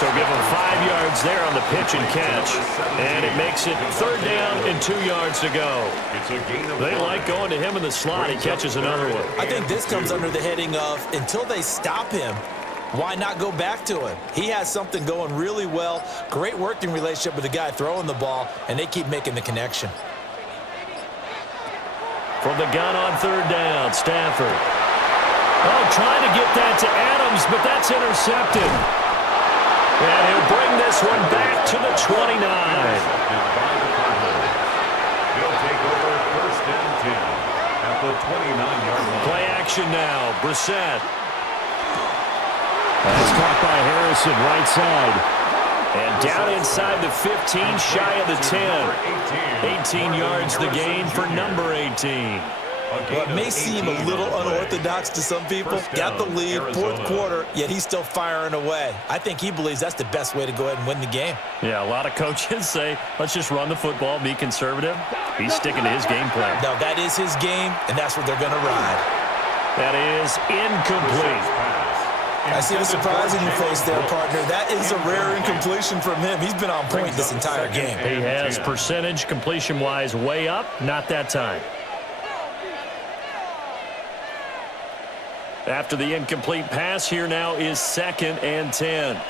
So give him 5 yards there on the pitch and catch. And it makes it 3rd down and 2 yards to go. They like going to him in the slot. He catches another one. I think this comes under the heading of until they stop him, why not go back to him? He has something going really well. Great working relationship with the guy throwing the ball, and they keep making the connection. From the gun on 3rd down, Stafford. Oh, trying to get that to Adams, but that's intercepted. And he'll bring this one back to the 29. He'll take over 1st and 10 at the 29-yard line. Play action now, Brissett. That's caught by Harrison, right side. And down inside the 15, shy of the 10. 18 yards the gain for number 18. Well, it may seem a little unorthodox to some people. Got the lead, 4th quarter, yet he's still firing away. I think he believes that's the best way to go ahead and win the game. Yeah, a lot of coaches say, let's just run the football, be conservative. He's sticking to his game plan. No, that is his game, and that's what they're going to ride. That is incomplete. I see the surprise in your face there, partner. That is a rare incompletion from him. He's been on point this entire game. He has percentage completion-wise way up, not that time. After the incomplete pass, here now is 2nd and 10.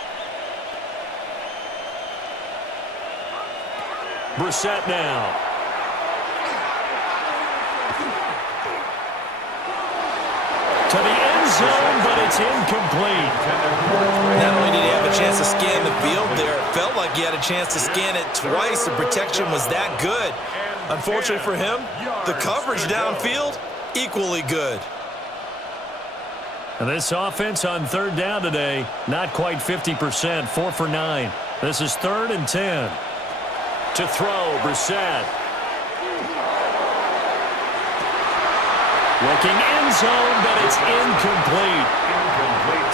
Brissett now. To the end zone, but it's incomplete. Not only did he have a chance to scan the field there, it felt like he had a chance to scan it twice. The protection was that good. Unfortunately for him, the coverage downfield, equally good. And this offense on 3rd down today, not quite 50%, 4 for 9. This is 3rd and 10. To throw, Brissett. Looking end zone, but it's incomplete.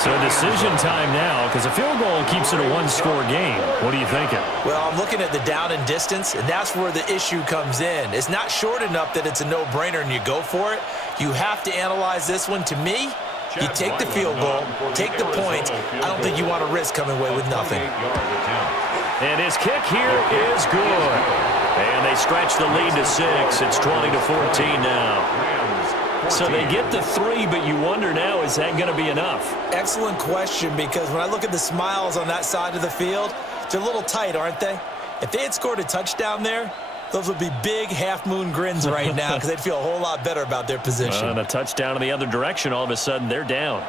So decision time now, because a field goal keeps it a 1-score game. What are you thinking? Well, I'm looking at the down and distance, and that's where the issue comes in. It's not short enough that it's a no-brainer and you go for it. You have to analyze this one. To me, you take the field goal, take the points. I don't think you want to risk coming away with nothing. And his kick here is good. And they stretch the lead to 6. It's 20-14 now. So they get the 3, but you wonder now, is that going to be enough? Excellent question, because when I look at the smiles on that side of the field, they're a little tight, aren't they? If they had scored a touchdown there, those would be big half-moon grins right now because they'd feel a whole lot better about their position. And a touchdown in the other direction, all of a sudden they're down.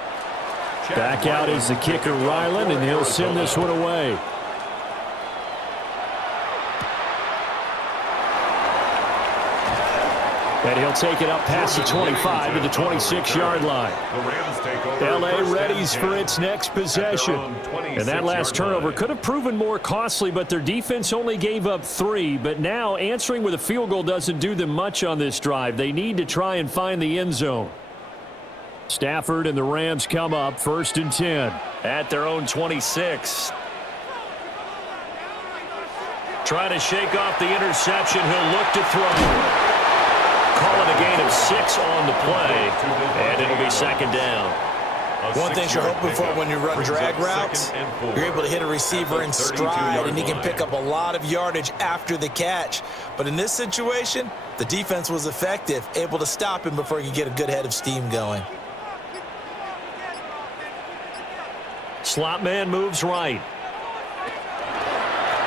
Back out is the kicker, Ryland, and he'll send this one away. And he'll take it up past the 25 to the 26-yard line. L.A. readies for its next possession. And that last turnover could have proven more costly, but their defense only gave up 3. But now answering with a field goal doesn't do them much on this drive. They need to try and find the end zone. Stafford and the Rams come up 1st and 10 at their own 26. Trying to shake off the interception. He'll look to throw. Calling a gain of 6 on the play, and it'll be 2nd down. One thing you're hoping for when you run drag routes, you're able to hit a receiver in stride, and he can pick up a lot of yardage after the catch. But in this situation, the defense was effective, able to stop him before he could get a good head of steam going. Slot man moves right.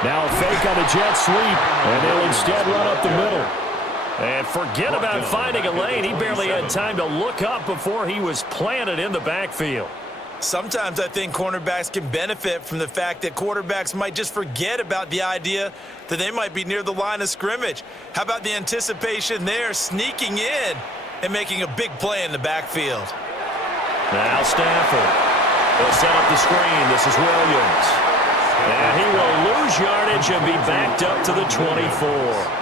Now a fake on a jet sweep, and they'll instead run up the middle. And forget about finding a lane. He barely had time to look up before he was planted in the backfield. Sometimes I think cornerbacks can benefit from the fact that quarterbacks might just forget about the idea that they might be near the line of scrimmage. How about the anticipation there, sneaking in and making a big play in the backfield? Now Stafford will set up the screen. This is Williams. And he will lose yardage and be backed up to the 24.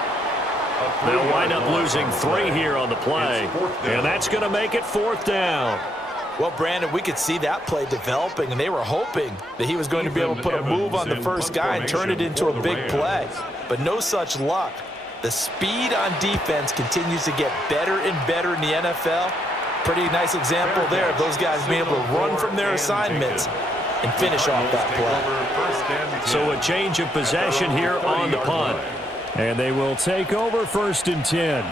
They'll wind up losing 3 here on the play, and that's going to make it 4th down. Well, Brandon, we could see that play developing, and they were hoping that he was going to be able to put a move on the first guy and turn it into a big play. But no such luck. The speed on defense continues to get better and better in the NFL. Pretty nice example there of those guys being able to run from their assignments and finish off that play. So a change of possession here on the punt. And they will take over 1st and 10.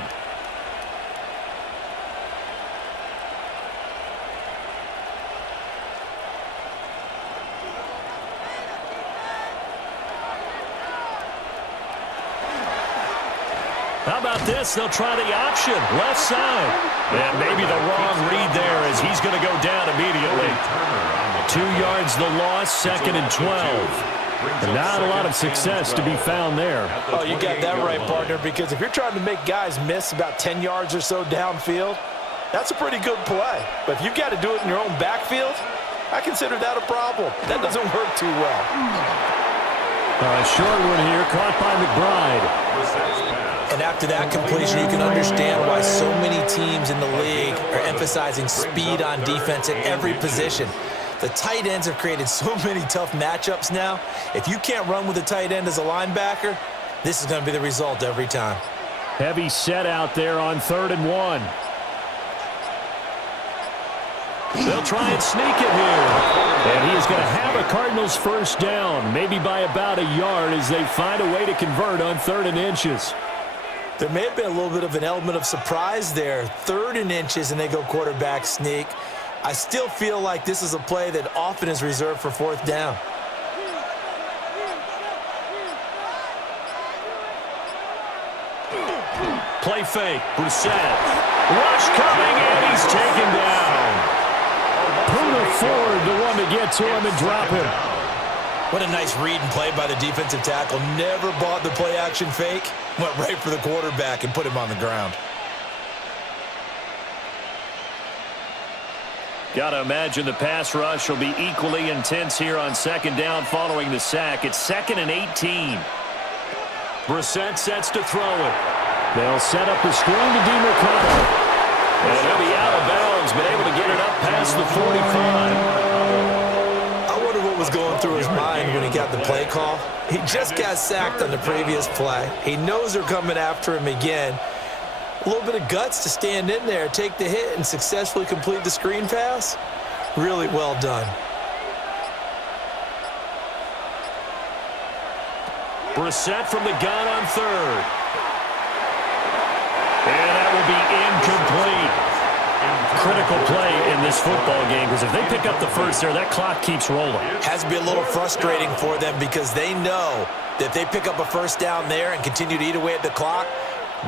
How about this? They'll try the option, left side. And maybe the wrong read there as he's going to go down immediately. 2 yards the loss, 2nd and 12. And not a lot of success to be found there. Oh, you got that right, partner, because if you're trying to make guys miss about 10 yards or so downfield, that's a pretty good play. But if you've got to do it in your own backfield, I consider that a problem. That doesn't work too well. Short one here, caught by McBride. And after that completion, you can understand why so many teams in the league are emphasizing speed on defense at every position. The tight ends have created so many tough matchups now. If you can't run with a tight end as a linebacker, this is going to be the result every time. Heavy set out there on 3rd and 1. They'll try and sneak it here. And he is going to have a Cardinals 1st down, maybe by about a yard as they find a way to convert on 3rd and inches. There may have been a little bit of an element of surprise there. 3rd and inches, and they go quarterback sneak. I still feel like this is a play that often is reserved for 4th down. Play fake, Brissett. Rush coming, and he's taken down. Puna Ford, the one to get to him and drop him. What a nice read and play by the defensive tackle. Never bought the play-action fake. Went right for the quarterback and put him on the ground. Got to imagine the pass rush will be equally intense here on 2nd down following the sack. It's 2nd and 18. Brissett sets to throw it. They'll set up the screen to DeMarcano. And he'll be out of bounds, but able to get it up past the 45. I wonder what was going through his mind when he got the play call. He just got sacked on the previous play. He knows they're coming after him again. A little bit of guts to stand in there, take the hit, and successfully complete the screen pass. Really well done. Brissett from the gun on 3rd. And that will be incomplete. Critical play in this football game, because if they pick up the 1st there, that clock keeps rolling. Has to be a little frustrating for them because they know that if they pick up a 1st down there and continue to eat away at the clock,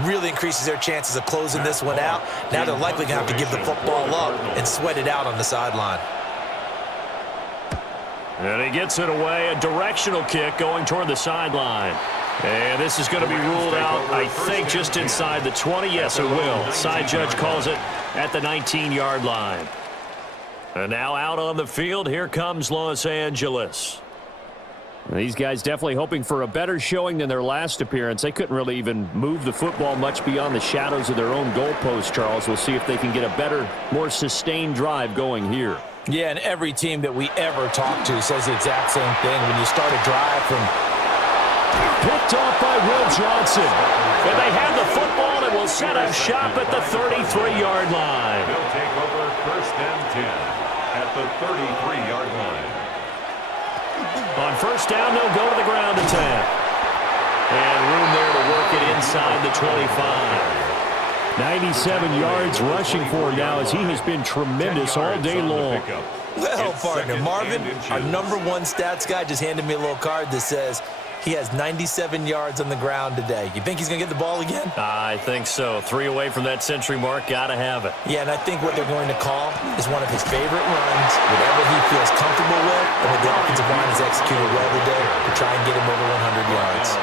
really increases their chances of closing this one out. Now they're likely going to have to give the football up and sweat it out on the sideline. And he gets it away, a directional kick going toward the sideline. And this is going to be ruled out, I think, just inside the 20. Yes, it will. Side judge calls it at the 19-yard line. And now out on the field, here comes Los Angeles. These guys definitely hoping for a better showing than their last appearance. They couldn't really even move the football much beyond the shadows of their own goalpost, Charles. We'll see if they can get a better, more sustained drive going here. Yeah, and every team that we ever talk to says the exact same thing. When you start a drive from... Picked off by Will Johnson. And they have the football and will set up shop at the 33-yard line. They'll take over 1st and 10 at the 33-yard line. On 1st down, they'll go to the ground attack. And room there to work it inside the 25. 97 yards rushing for now as he has been tremendous all day long. Well, partner, Marvin, our #1 stats guy, just handed me a little card that says he has 97 yards on the ground today. You think he's going to get the ball again? I think so. 3 away from that century mark. Got to have it. Yeah, and I think what they're going to call is one of his favorite runs, whatever he feels comfortable with, and what the offensive line has executed well today to try and get him over 100 yards.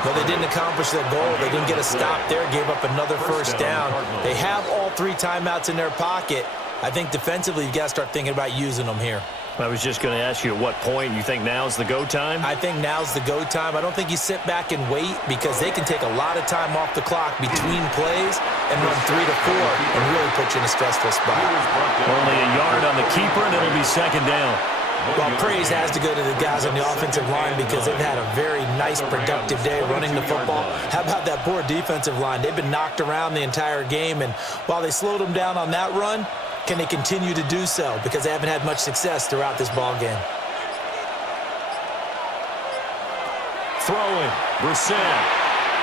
But they didn't accomplish their goal. They didn't get a stop there, gave up another 1st down. They have all 3 timeouts in their pocket. I think defensively you've got to start thinking about using them here. I was just going to ask you at what point you think now's the go time? I think now's the go time. I don't think you sit back and wait because they can take a lot of time off the clock between plays and run 3 to 4 and really put you in a stressful spot. Only a yard on the keeper and it'll be 2nd down. Well, praise has to go to the guys on the offensive line because they've had a very nice, productive day running the football. How about that poor defensive line? They've been knocked around the entire game, and while they slowed them down on that run, Can they continue to do so? Because they haven't had much success throughout this ball game. Throwing. Brissett.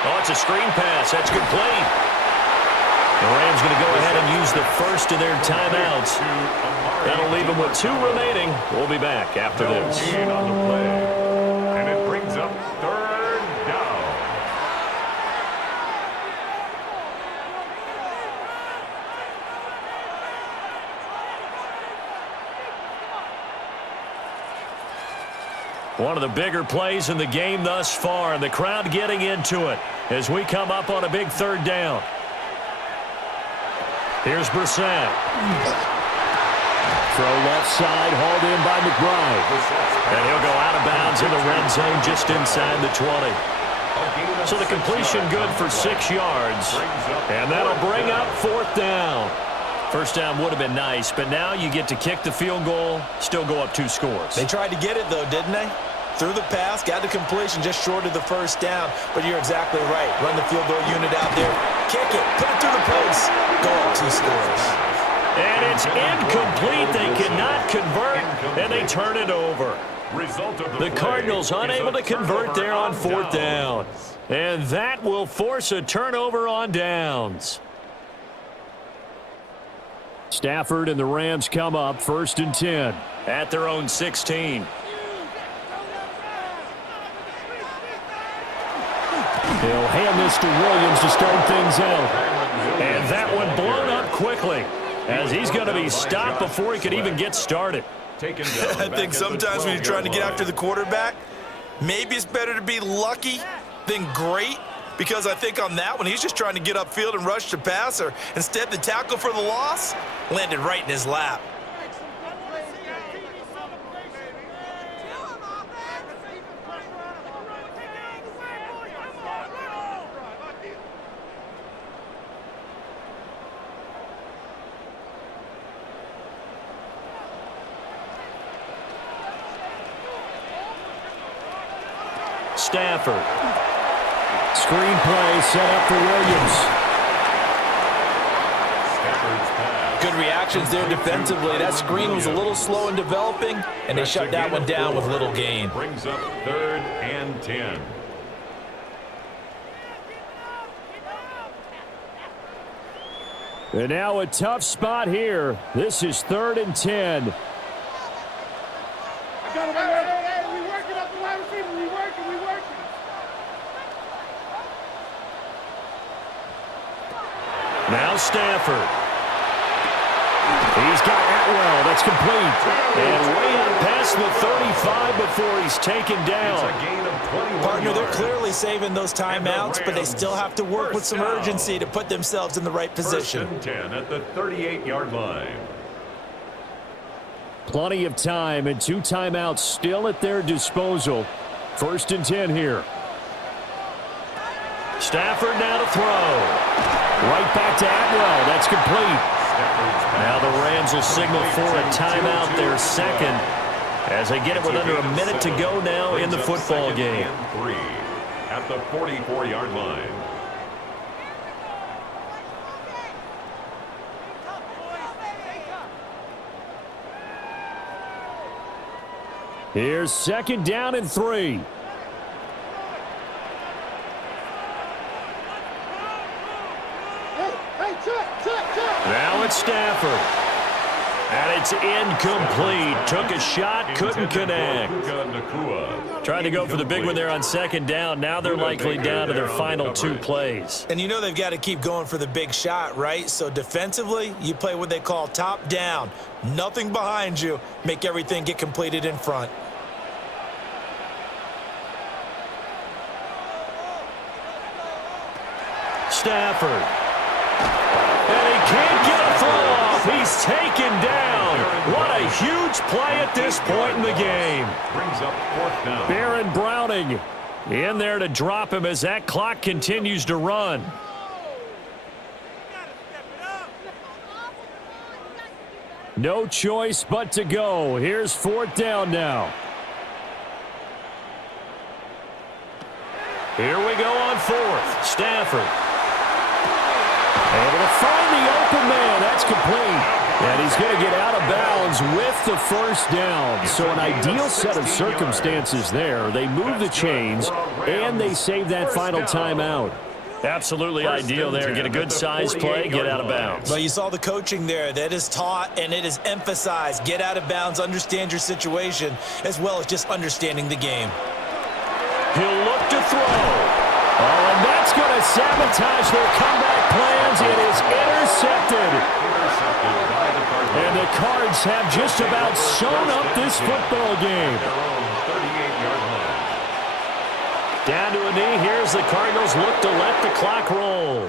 Oh, it's a screen pass. That's complete. The Rams going to go ahead and use the first of their timeouts. That'll leave them with 2 remaining. We'll be back after this. On the play. And it brings up 3rd down. One of the bigger plays in the game thus far, and the crowd getting into it as we come up on a big 3rd down. Here's Brissett. Throw left side, hauled in by McBride. And he'll go out of bounds in the red zone just inside the 20. So the completion good for 6 yards. And that'll bring up 4th down. First down would have been nice, but now you get to kick the field goal, still go up 2 scores. They tried to get it, though, didn't they? Threw the pass, got the completion just short of the first down. But you're exactly right. Run the field goal unit out there. Kick it. Put it through the post. Go up 2 scores. And it's incomplete. They cannot convert, and they turn it over. The Cardinals unable to convert there on 4th down. And that will force a turnover on downs. Stafford and the Rams come up 1st and 10 at their own 16. He'll hand this to Williams to start things out. And that one blown up quickly as he's going to be stopped before he could even get started. I think sometimes when you're trying to get after the quarterback, maybe it's better to be lucky than great, because I think on that one, he's just trying to get upfield and rush the passer. Instead, the tackle for the loss landed right in his lap. Stafford. Screen play set up for Williams. Good reactions there defensively. That screen was a little slow in developing, and they shut that one down with little gain. Brings up 3rd and 10. And now a tough spot here. This is 3rd and 10. Now Stafford. He's got Atwell. That's complete. And way up past the 35 before he's taken down. Partner, they're clearly saving those timeouts, but they still have to work with some urgency to put themselves in the right position. 1st and 10 at the 38-yard line. Plenty of time and 2 timeouts still at their disposal. 1st and 10 here. Stafford now to throw. Right back to Atwell. That's complete. Now the Rams will signal for a timeout, their 2nd, as they get it with under a minute to go now in the football game. 3 at the 44-yard line. Here's 2nd down and 3. Now it's Stafford. And it's incomplete. Took a shot, couldn't connect. Tried to go for the big one there on 2nd down. Now they're likely down to their final 2 plays. And you know they've got to keep going for the big shot, right? So defensively, you play what they call top down. Nothing behind you. Make everything get completed in front. Stafford. And he can't get a throw off. He's taken down. What a huge play at this point in the game. Brings up 4th down. Baron Browning in there to drop him as that clock continues to run. No choice but to go. Here's 4th down now. Here we go on 4th. Stafford. Able to find the open man. That's complete. And he's going to get out of bounds with the first down. So an ideal set of circumstances there. They move the chains, and they save that final timeout. Absolutely ideal there. Get a good size play, get out of bounds. Well, you saw the coaching there. That is taught and it is emphasized. Get out of bounds, understand your situation, as well as just understanding the game. He'll look to throw. Oh, and that's going to sabotage their comeback plans. It is intercepted. And the Cards have just about sewn up this football game. Down to a knee. Here's the Cardinals. Look to let the clock roll.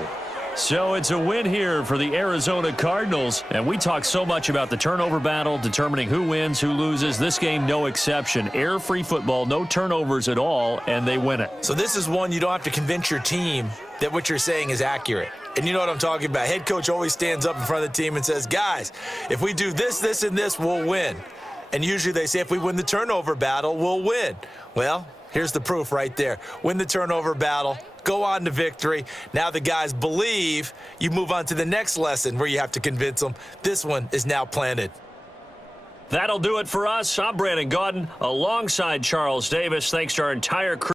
So it's a win here for the Arizona Cardinals. And we talk so much about the turnover battle, determining who wins, who loses. This game, no exception. Air-free football, no turnovers at all, and they win it. So this is one you don't have to convince your team that what you're saying is accurate. And you know what I'm talking about. Head coach always stands up in front of the team and says, guys, if we do this, this, and this, we'll win. And usually they say if we win the turnover battle, we'll win. Well, here's the proof right there. Win the turnover battle, go on to victory. Now the guys believe. You move on to the next lesson where you have to convince them. This one is now planted. That'll do it for us. I'm Brandon Gaudin alongside Charles Davis. Thanks to our entire crew.